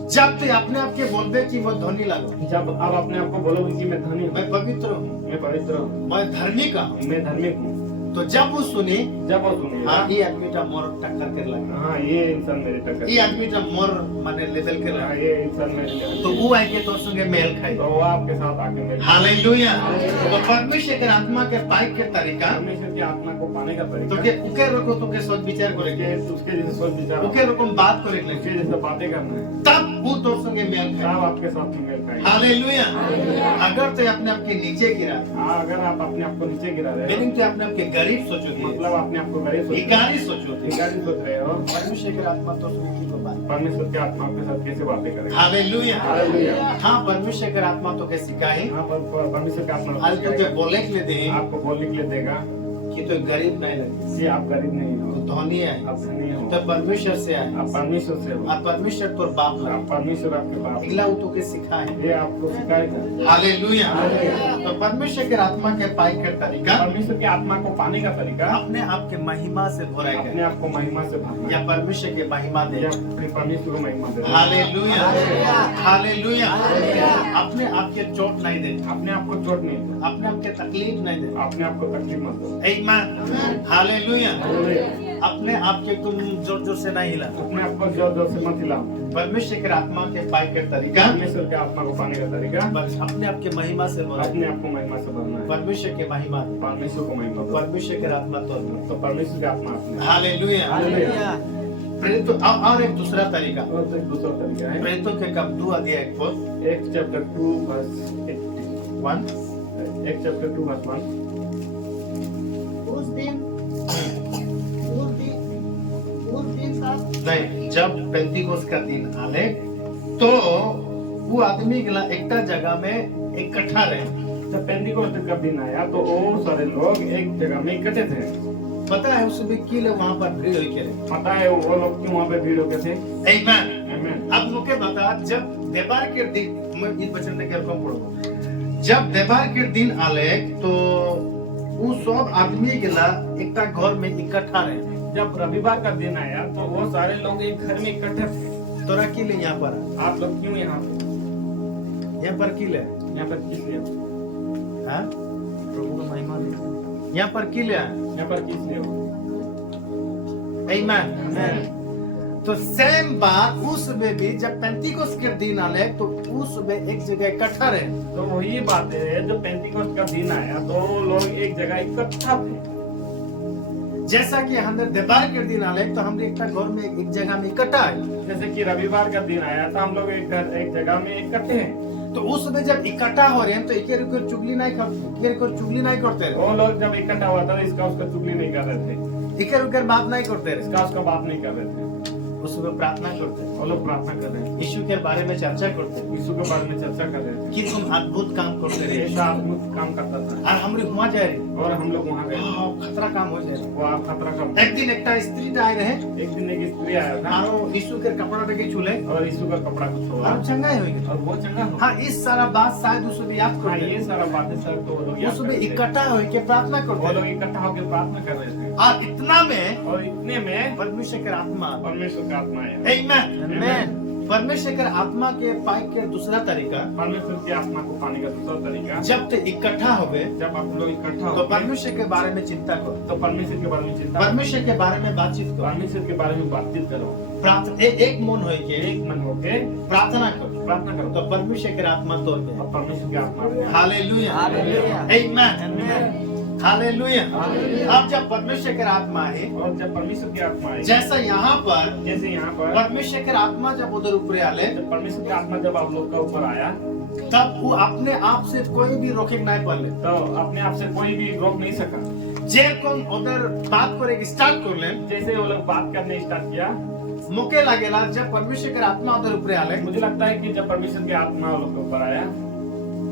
जब तो अपने आप के बोलबे कि मैं धनी लगूं, जब आप अपने आप को बोलोगे कि मैं धनी हूँ, मैं पवित्र हूँ, मैं पवित्र हूँ, मैं धार्मिक हूँ, मैं धार्मिक हूँ, तो जब वो सुनी जब वो सुनिएगा हाँ ये आदमी टा मोर टक्कर कर लगे, हाँ ये इंसान मेरे टक्कर, ये आदमी टा मोर माने लेवल के हाँ लगे, ये इंसान मेरे टक्कर, तो वो आके तो संगे मेल खाए। तो वो आपके साथ आके मेरे हालेलुया। तो परमेश्वर के आत्मा के पाई के तरीका परमेश्वर की आत्मा को पाने का तो तरीका के उके रोको तो के सोच विचार करे के उसके जैसे सोच विचार, उके रोको बात करे उसके के जैसे बातें करना है, तब वो तो संगे मेल खाए। तब आपके साथ में मेल खाएगा। हालेलुया। अगर तो अपने आप के नीचे गिरा, हाँ, अगर आप अपने आप को नीचे गिरा रहे हो, लेकिन तो अपने आप के गरीब सोचोगे, मतलब अपने आप को गरीब सोच भिखारी सोचोगे, भिखारी सोच रहे हो, परमेश्वर के आत्मा तो संगे की को बात। परमेश्वर की आत्मा आपके साथ कैसे बातें करेगा? हालेलुया। हालेलुया। हाँ परमेश्वर के आत्मा तो के सिखाए हाँ, परमेश्वर की आत्मा आज तो के बोले के लिए दे आपको बोलने के लिए देगा कि तो गरीब नहीं लगे, कि आप गरीब नहीं हो, तो धनी है, आप धनी हो, तो परमेश्वर से आए, आप परमेश्वर से हो, आप परमेश्वर तो बाप आप लगे, परमेश्वर आपके बाप, अगला वो तो के सिखाए। ये आपको सिखाएगा। हालेलुया। हालेलुया। तो परमेश्वर के आत्मा के पाई के तरीका परमेश्वर की आत्मा को पाने का तरीका अपने आप के महिमा से भराए अपने गए आप को महिमा से भरना या परमेश्वर के महिमा दे। या अपने परमेश्वर को महिमा देना। हालेलुया। हालेलुया। अपने आप के चोट नहीं दे, अपने आप को चोट नहीं दो, अपने आप के तकलीफ नहीं दे। अपने आप को तकलीफ मत दो। आमीन। हालेलुया। हालेलुया। अपने आप के तुम जोर जोर से नहीं हिला। अपने आप को जोर जोर से मत हिलाओ। परमेश्वर के आत्मा के पाई के तरीका परमेश्वर के आत्मा को पाने का तरीका बस अपने आप के महिमा से भराए। अपने आप को महिमा से भरना है। परमेश्वर के महिमा दे, परमेश्वर को महिमा दो। परमेश्वर के आत्मा तो तो परमेश्वर की आत्मा अपने हालेलुया। हालेलुया। प्रेरितों और एक दूसरा तरीका, और एक दूसरा तरीका है प्रेरितों के कब 2 अध्याय 1 पद एक चैप्टर 2 वर्स 1 एक चैप्टर 2 वर्स 1। उस दिन सब नहीं, जब पेंतिकोस्त का दिन आले तो वो आदमी गला एकटा जगह में इकट्ठा रहे। जब पेंटिकोस्ट का दिन आया तो वो सारे लोग एक जगह में इकट्ठे थे। पता है उसमें की ले वहाँ पर भीड़ हुई के पता है वो लोग क्यों वहाँ पे भीड़ हो गए थे? आमीन। आमीन। अब मुझे बता, जब देवार के दिन मैं इस वचन में क्या पढ़ूंगा, जब देवार के दिन आले तो वो सब आदमी गला एकटा घर में इकट्ठा रहे। जब रविवार का दिन आया तो वो सारे लोग एक घर में इकट्ठे थे। तोरा की ले यहाँ पर, आप लोग क्यों यहाँ पे? यहाँ पर की ले, यहाँ पर किस लिए हो? हाँ? प्रभु का महिमा ले। यहाँ पर की ले, यहाँ पर किस लिए हो? आमीन। तो सेम बात उस समय भी जब पेंटिकोस्ट के दिन आले तो उस समय एक जगह इकट्ठा रहे। तो वही बात है, जब पेंटिकोस्ट का दिन आया तो लोग एक जगह इकट्ठा थे। जैसा कि हमने देवार के दिन आले तो हम एक घर में एक जगह में इकट्ठा है। जैसे कि रविवार का दिन आया तो हम लोग एक जगह में इकट्ठे हैं। तो उस समय जब इकट्ठा हो रहे हैं तो एक को चुगली नहीं करते रहे। वो लोग जब इकट्ठा हुआ था इसका उसका चुगली नहीं कर रहे थे, इकर उकर बात नहीं करते रहे, इसका उसका बात नहीं कर रहे थे। उस समय प्रार्थना करते, वो लोग प्रार्थना कर रहे थे, यीशु के बारे में चर्चा करते, यीशु के बारे में चर्चा कर रहे थे कि तुम अद्भुत काम करते रहे, ऐसा अद्भुत काम करता था। और हम लोग वहाँ जा रहे, और हम लोग वहाँ गए, खतरा काम हो जाए। वो आप खतरा का। एक दिन एक स्त्री आए रहे, एक दिन एक स्त्री आया था और यीशु के कपड़ा लेके छूले और यीशु का कपड़ा को छोड़ा और चंगाई हो गई। और वो चंगा हो। हाँ, इस सारा बात शायद उस समय याद हाँ, करते, ये सारा बातें सर तो वो लोग याद उस समय करते थे। इकट्ठा होके प्रार्थना वो करते, लोग इकट्ठा होकर प्रार्थना कर रहे थे और इतना में और इतने में परमेश्वर के आत्मा, परमेश्वर का आत्मा आया। आमेन। परमेश्वर के आत्मा के पाई के दूसरा तरीका, परमेश्वर की आत्मा को पाने का दूसरा तरीका, जब ते इकट्ठा हो गए जब आप लोग इकट्ठा तो हो परमेश्वर के बारे में चिंता करो, तो परमेश्वर के बारे में चिंता, परमेश्वर के बारे में बातचीत करो, परमेश्वर के बारे में बातचीत करो, प्रार्थना एक मन हो के एक मन होके प्रार्थना करो, प्रार्थना करो, तो परमेश्वर के आत्मा तोड़ के, और परमेश्वर की आत्मा आ जाए। हालेलुया, हालेलुया, आमेन, हालेलुया। अब जब परमेश्वर के आत्मा है, और जब परमेश्वर की आत्मा आएगी, जैसा यहाँ पर जैसे यहाँ पर परमेश्वर के आत्मा जब उधर ऊपर आले, जब परमेश्वर की आत्मा जब आप लोग का ऊपर आया तब वो अपने आप से कोई भी रोके नहीं पाले, तो अपने आप से कोई भी रोक नहीं सका। जे कौन उधर बात करे स्टार्ट कर ले, जैसे वो लोग बात करने स्टार्ट किया, मुके लगेला जब परमेश्वर के आत्मा उधर ऊपर आले मुझे लगता है कि जब परमेश्वर की आत्मा वो लोग के ऊपर आया,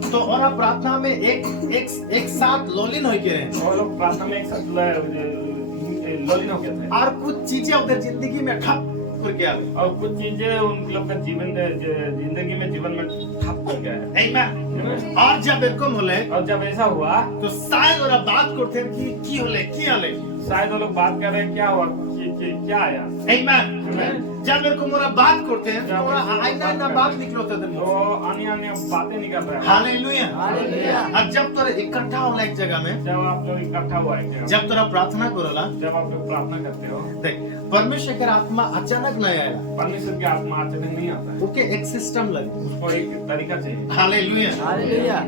तो और आप प्रार्थना में एक साथ लोलिन हो के रहे, वो लोग प्रार्थना में एक साथ लोलीन हो गए थे और कुछ चीजें उधर जिंदगी में ठप करके आले, और कुछ चीजें उन लोग का जिंदगी में जीवन में ठप हो गया है। आमेन। और जब एरकम होले और जब ऐसा हुआ तो शायद और बात करते हैं कि की होले की आले, शायद वो लोग बात कर रहे हैं क्या हुआ, क्या आया। आमेन। जब मेरे को मोरा बात करते हैं तो मोरा आइना ना बात निकलो तो तो अन्य बातें निकल रहे हैं। Hallelujah, hallelujah. अब जब तोरा इकट्ठा होला एक जगह में, जब आप लोग इकट्ठा हुआ है, जब तोरा प्रार्थना करोला, जब आप लोग प्रार्थना करते हो, देख परमेश्वर का आत्मा अचानक नहीं आएगा, परमेश्वर की आत्मा अचानक नहीं आता है, ओके एक सिस्टम लगे। उसको एक तरीका चाहिए। हालेलुया। हालेलुया।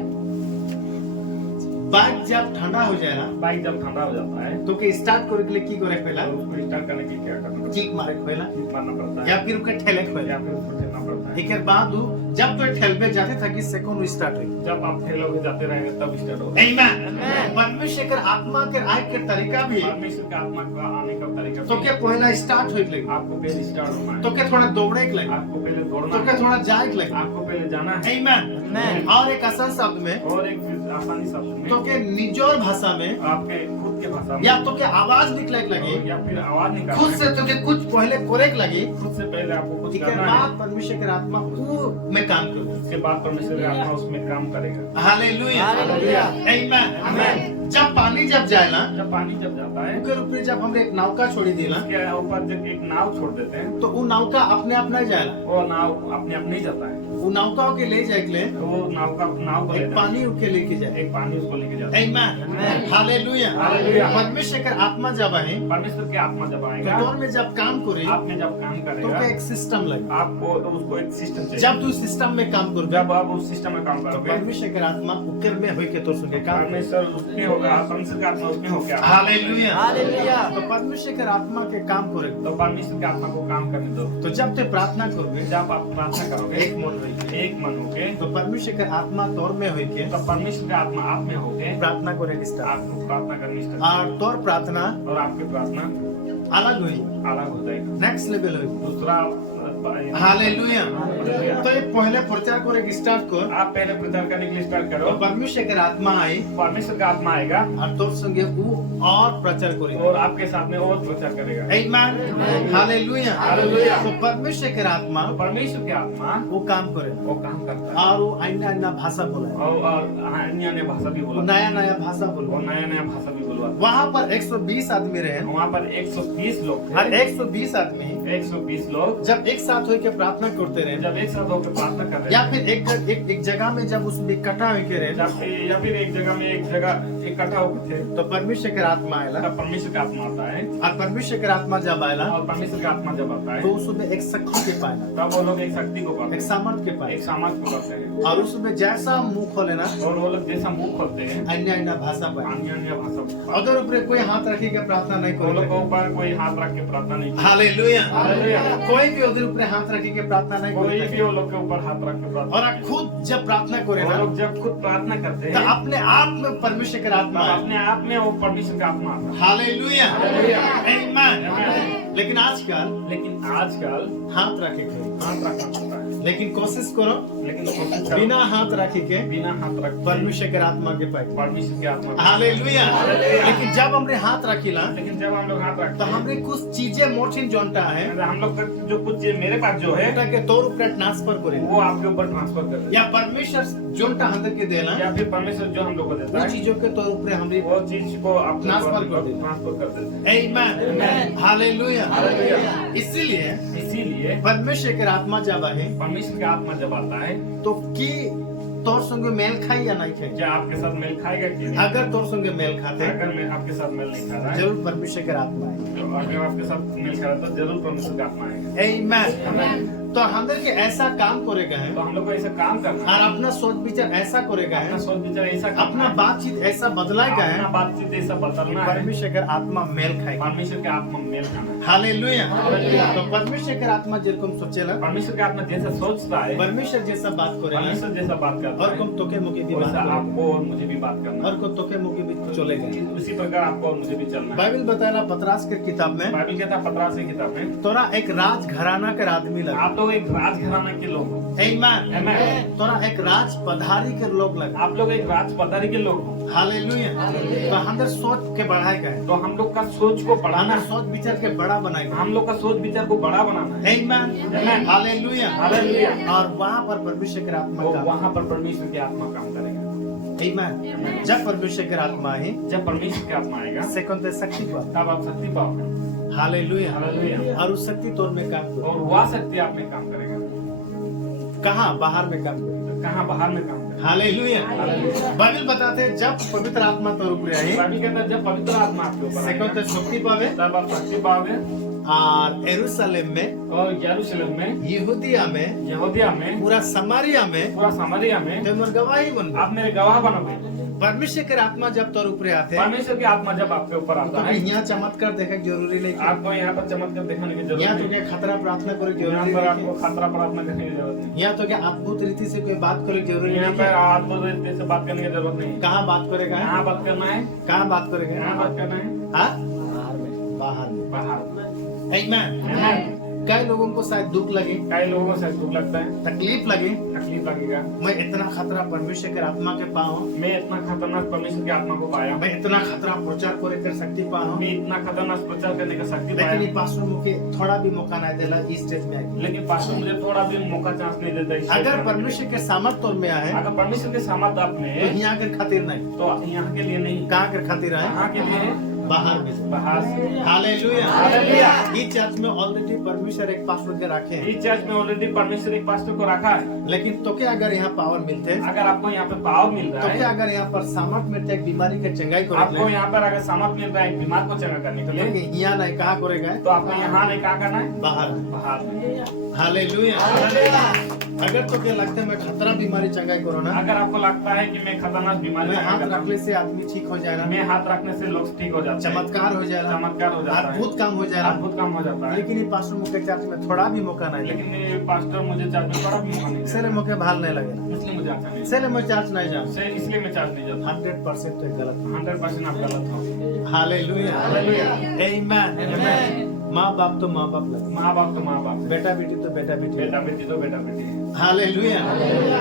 बाइक जब ठंडा हो जाएगा बाइक जब ठंडा हो जाता है तो के स्टार्ट करे के लिए की करे पहला, तो उसको स्टार्ट करने की क्या करना पड़ता किक मारे पहला, है, मारना पड़ता है या फिर उके ठेले पहला, या फिर उसको ठेलना पड़ता है। एक बाद जब तो ठेल पे जाते था कि सेकंड स्टार्ट है। जब आप ठेलोगे जाते रहेंगे तब स्टार्ट होगा। आमेन। परमेश्वर के आत्मा के आए के तरीका भी परमेश्वर का आत्मा का आने का तरीका तो क्या पहला स्टार्ट होइक लगे, आपको पहले स्टार्ट होना है, तो क्या थोड़ा दौड़े के लगे, आपको पहले दौड़ना तो क्या है, थोड़ा जाए के लगे। आपको पहले जाना है। आमेन। और एक आसान शब्द में और एक आसानी शब्द तो में के निजोर भाषा में आपके खुद के भाषा में या तो के आवाज निकले के लगे, या फिर आवाज खुद निकालना से तो के कुछ पहले करे के लगे, खुद से पहले आपको कुछ इसके करना है, बाद परमेश्वर के आत्मा वो में काम करो। उसके बाद परमेश्वर का आत्मा उसमें काम करेगा। Hallelujah, hallelujah. आमेन। जब पानी जब जाएला जब पानी जब जाता है, ऊपर ऊपर जब हम एक नौका छोड़ी देला उसके ऊपर जब एक नाव छोड़ देते हैं, तो वो नौका अपने आप नहीं जाएला, वो नाव अपने आप नहीं जाता है, वो नौका के ले जाए के लिए तो वो नाव को ले एक जाता है, पानी उके लेके जाए। एक पानी उसको लेके जाता है। आमेन। हालेलुया। हालेलुया। परमेश्वर का आत्मा जब आए परमेश्वर की आत्मा जब तो आएगा, दौर में जब काम करे आपने जब काम तो करेगा, क्या एक सिस्टम लगे, आपको उसको एक सिस्टम चाहिए। जब तू सिस्टम में काम कर जब आप उस सिस्टम में काम तो करोगे, परमेश्वर का आत्मा उकर में होके तो सुने काम। परमेश्वर उसमें होगा, परमेश्वर का आत्मा उसमें होगा, हालेलुया। हालेलुया। तो परमेश्वर का आत्मा के काम करे तो परमेश्वर की आत्मा को काम करने दो। तो जब ते प्रार्थना करोगे जब आप प्रार्थना करोगे एक मन होके एक मन होके, तो परमेश्वर का आत्मा तौर में होके तो परमेश्वर का आत्मा आप में होके प्रार्थना करेगी स्टार्ट, आपको प्रार्थना करनी स्टार्ट, और तौर प्रार्थना और आपकी प्रार्थना अलग हुई, अलग हो जाएगी, नेक्स्ट लेवल हुई। दूसरा। हालेलुया। तो ये पहले प्रचार करेगी स्टार्ट कर, आप पहले प्रचार करने के लिए स्टार्ट तो करो, परमेश्वर का आत्मा आई परमेश्वर का आत्मा आएगा और तोर संगे वो और प्रचार करेगी। और आपके साथ में और प्रचार करेगा। आमेन। हालेलुया। हालेलुया। तो परमेश्वर का आत्मा तो परमेश्वर की आत्मा वो काम करे वो काम करता है, और वो अन्य अन्य भाषा बोले, और अन्य अन्य भाषा भी बोला, नया नया भाषा वो बोले, नया नया भाषा भी बोला, हुआ था। वहाँ पर 120 आदमी रहे वहाँ पर 120 लोग थे। और 120 आदमी 120 लोग जब एक साथ होकर प्रार्थना करते रहे जब एक साथ होकर प्रार्थना कर रहे या थे, फिर एक जगह में जब उसमें इकट्ठा होकर रहे या फिर एक जगह इकट्ठा होकर थे, तो परमेश्वर का आत्मा आएला तब परमेश्वर का आत्मा आता है। और परमेश्वर का आत्मा जब आएला और परमेश्वर का आत्मा जब आता तो है उसमें एक शक्ति के पाएला, तब वो लोग एक शक्ति को पाते एक हैं, सामर्थ के एक पाए समाज को पाते हैं। और उसमें जैसा मुंह खोलेना और वो लोग जैसा मुंह खोलते हैं अन्य अन्य भाषा पाए। अन्य भाषा अगर ऊपर कोई हाथ रखी के प्रार्थना नहीं वो लोग के करेगा, ऊपर कोई हाथ रख के प्रार्थना नहीं करते। Hallelujah, hallelujah. कोई भी उधर ऊपर हाथ रखी के प्रार्थना नहीं कोई करेगा। भी वो लोग के ऊपर हाथ रख के प्रार्थना और नहीं करते। खुद जब प्रार्थना करे वो ना लोग जब खुद प्रार्थना करते तो हैं अपने आप में परमेश्वर का आत्मा तब आए। अपने आप में वो परमेश्वर का आत्मा आता है। Hallelujah, hallelujah. आमीन। आमीन। लेकिन आजकल लेकिन आजकल हाथ रखे के, हाथ रखना पड़ता है, लेकिन कोशिश करो लेकिन कोशिश करो बिना हाथ रखे के बिना हाथ रख परमेश्वर के आत्मा के पाए। परमेश्वर के आत्मा। हालेलुया। हालेलुया। लेकिन जब हमरे हाथ रखीला लेकिन जब हम लोग हाथ तो रखते हैं हमरे कुछ चीजें मोटिन जोनता है हम लोग का जो कुछ चीज मेरे पास जो है এটা के तौर ऊपर ट्रांसफर करे वो आपके ऊपर ट्रांसफर कर देते या परमेश्वर जोनता अंदर के देला हैं। या फिर परमेश्वर जो हम लोग को देता वो है चीजों के तौर ऊपर हमरे वो चीज को आप ट्रांसफर कर देते हैं। ट्रांसफर कर देते हैं। आमीन, हालेलुया। हालेलुया। इसीलिए इसीलिए परमेश्वर के आत्मा जब आए परमेश्वर का आत्मा जब आता है तो की तोर संगे मेल खाई या नहीं खाई। क्या आपके साथ मेल खाएगा कि नहीं? अगर तोर संगे मेल खाते अगर मैं आपके साथ मेल नहीं खा रहा है जरूर परमेश्वर के आत्मा आए। तो अगर आपके साथ मेल खा रहा है तो जरूर परमेश्वर का आत्मा आएगा। आमीन। तो अंदर के ऐसा काम करेगा है तो हम लोग को ऐसा काम करना और है, अपना सोच विचार ऐसा करेगा अपना है, सोच विचार ऐसा करना अपना है, बातचीत ऐसा बदलाएगा अपना है, बातचीत ऐसा बदलना है। परमेश्वर के आत्मा मेल खाएगा। परमेश्वर के आत्मा मेल खाना है। हालेलुया। हालेलुया। तो परमेश्वर के आत्मा जेरकम सोचेला परमेश्वर का आत्मा जैसा सोचता है परमेश्वर जैसा बात करेला परमेश्वर जैसा बात करता और है कम तोके मुके भी बात वैसा करेला आपको और मुझे भी बात करना और को तोके मुके भी चलेगा। है। उसी प्रकार आपको और मुझे भी चलना है। बाइबल बताएला पतरस के किताब में बाइबल कहता है पतरस की किताब में तोरा एक राज घराना के आदमी लगा। आप लोग एक राजघराना के लोग हो। आमीन। आमीन। तोरा एक राज पधारी के लोग लगा। आप लोग एक राज पधारी के लोग हो। हालेलुया। तो अंदर सोच के बढ़ाए गए, तो हम लोग का सोच को बढ़ाना अंदर है, सोच विचार के बड़ा बनाए गए। हम लोग का सोच विचार को बड़ा बनाना है। आमीन। आमीन। हालेलुया। हालेलुया। और वहाँ पर परमेश्वर के आत्मा तो काम। वहाँ पर परमेश्वर की आत्मा काम करेगा। आमीन। जब परमेश्वर के आत्मा आए जब परमेश्वर की आत्मा आएगा सेकंड शक्ति को तब आप शक्ति पाओगे। हालेलुया। हालेलुया। और उस शक्ति तोर में काम करो। और वह शक्ति आप में काम करेगा। कहाँ बाहर में काम करो। तो कहाँ बाहर में काम करेगा। हालेलुया। हालेलुया। बाइबल बताते हैं जब पवित्र आत्मा तोर ऊपर आए बाइबल कहता है जब पवित्र आत्मा आपके ऊपर सेकंड आएगा शक्ति पावे तब आप शक्ति पाओगे। और यरूशलेम में, और यरूशलेम में, यहूदिया में, यहूदिया में, पूरा समारिया में पूरा सामरिया में तुम गवाही बन आप मेरे गवाह बनोगे। परमेश्वर के आत्मा जब तोर ऊपर आते हैं परमेश्वर की आत्मा जब आपके ऊपर आता तो है यहाँ चमत्कार देखने की जरूरी नहीं। आपको यहाँ पर चमत्कार दिखाने की जरूरत यहाँ तो नहीं। क्या खतरा प्रार्थना करे यहाँ जरूरी पर नहीं। आपको खतरा प्रार्थना करने की जरूरत नहीं। यहाँ तो क्या अद्भुत रीति से कोई बात करे जरूरी यहाँ नहीं पर है। अद्भुत रीति से बात करने की जरूरत नहीं। कहाँ बात करेगा? यहाँ बात करना है, कहाँ बात करेगा? यहाँ बात करना है, हाँ? बाहर में। बाहर। आमीन। आमीन। कई लोगों को शायद दुख लगे, कई लोगों को शायद दुख लगता है, तकलीफ लगे, तकलीफ लगेगा। मैं इतना खतरा परमेश्वर के आत्मा के पाऊँ, मैं इतना खतरनाक परमेश्वर की आत्मा को पाया, मैं इतना खतरा प्रचार करे कर सकती पाऊँ, मैं इतना खतरनाक प्रचार करने का शक्ति लेकिन पाया। ये पास्टर मुझे थोड़ा भी मौका नहीं देला इस स्टेज में आके। लेकिन पास्टर मुझे थोड़ा भी मौका चांस नहीं देता इस अगर क्षेत्र में। परमेश्वर के सामर्थ तौर में आए अगर परमेश्वर के सामर्थ आप तो में यहाँ के खातिर नहीं, तो यहाँ के लिए नहीं, कहाँ के खातिर आए? कहाँ के लिए? बाहर में। बाहर से। हालेलुया। हालेलुया। इस चर्च में ऑलरेडी परमेश्वर एक पास्टर के रखे हैं, इस चर्च में ऑलरेडी परमेश्वर एक पास्टर को रखा है। लेकिन तो क्या अगर यहाँ पावर मिलते, अगर आपको यहाँ पे पावर मिल रहा तो क्या है, अगर यहाँ पर सामर्थ मिलते एक बीमारी के चंगाई को आपको यहाँ पर अगर सामर्थ मिल रहा है एक बीमार को चंगा करने के लिए, यहाँ नहीं कहाँ करेगा? तो आपको यहाँ नहीं क्या करना है? बाहर में। बाहर में। हालेलुया। अगर तो क्या लगता है मैं खतरा बीमारी चंगाई करो ना, अगर आपको लगता है कि मैं खतरनाक बीमारी मैं में हाथ करता हूँ, रखने से आदमी ठीक हो जाएगा, मैं हाथ रखने से लोग ठीक हो जाते हैं, चमत्कार हो जाएगा, चमत्कार हो जाता है, अद्भुत काम हो जाएगा। अद्भुत काम हो जाता है। लेकिन ये पास्टर मुझे चर्च में थोड़ा भी मौका नहीं लेकिन ये पास्टर मुझे चार्ज में बड़ा भी मौका नहीं इसलिए देता। मुझे भाल नहीं लगेगा, इसलिए मुझे अच्छा नहीं इसलिए मैं चर्च नहीं जाऊँ। इसलिए मैं चार्ज नहीं जाता। 100% तो गलत। 100% आप गलत हो। हालेलुया। हालेलुया। आमीन। माँ बाप तो माँ बाप लगते माँ बाप तो माँ बाप है, बेटा बेटी तो बेटा बेटी बेटा बेटी तो बेटा बेटी है। हालेलुया।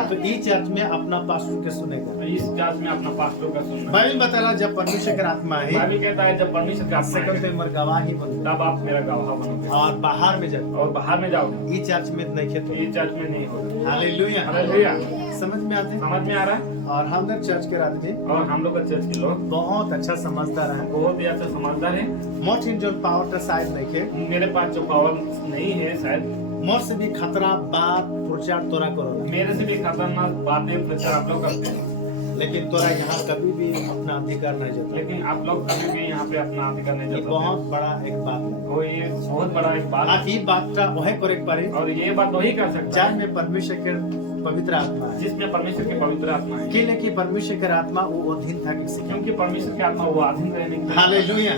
तो ई चर्च में अपना पास्टर के सुनेगा। इस चर्च में अपना पास्टर का सुनना। बाइबल बताला जब परमेश्वर की आत्मा है बाइबल कहता है जब परमेश्वर का आत्मा सेकंड है, पे मर गवाही बन तब आप मेरा गवाह बनोगे और बाहर में जब और बाहर में जाओगे। ई चर्च में नहीं खेतो। ये चर्च में नहीं होगा। हालेलुया। हालेलुया। समझ में आते समझ में आ रहा है। और हम लोग चर्च के आदमी और हम लोग का चर्च के लोग बहुत अच्छा समझदार है। बहुत ही अच्छा समझदार है। मोट जो पावर का शायद नहीं के मेरे पास जो पावर नहीं है शायद, मोर से भी खतरा बात प्रचार तोरा करो, मेरे से भी खतरनाक बातें प्रचार आप लोग करते हैं, लेकिन तोरा यहाँ कभी भी अपना अधिकार नहीं जता। लेकिन आप लोग कभी भी यहाँ पे अपना अधिकार नहीं ये जताते। बहुत बड़ा एक बात है। वो ये बहुत बड़ा एक बात आज है। ये बात का वही करे पारे और ये बात वही कर सकता चार है में परमेश्वर के पवित्र आत्मा है। जिसमें परमेश्वर की पवित्र आत्मा है, के लिए परमेश्वर के आत्मा वो अधीन था कि सिखा। क्योंकि परमेश्वर की आत्मा वो अधीन रहने के लिए हालेलुया।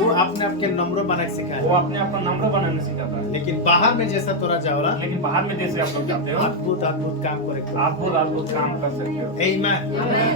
वो अपने आप के नम्र बना के वो सिखाया। अपने आप को नम्र बनाने सिखाता है। लेकिन बाहर में जैसा तोरा जाओला लेकिन बाहर में जैसे आप लोग जाते हो, अद्भुत अद्भुत काम करे। आप बहुत अद्भुत काम कर सकते हो। आमीन।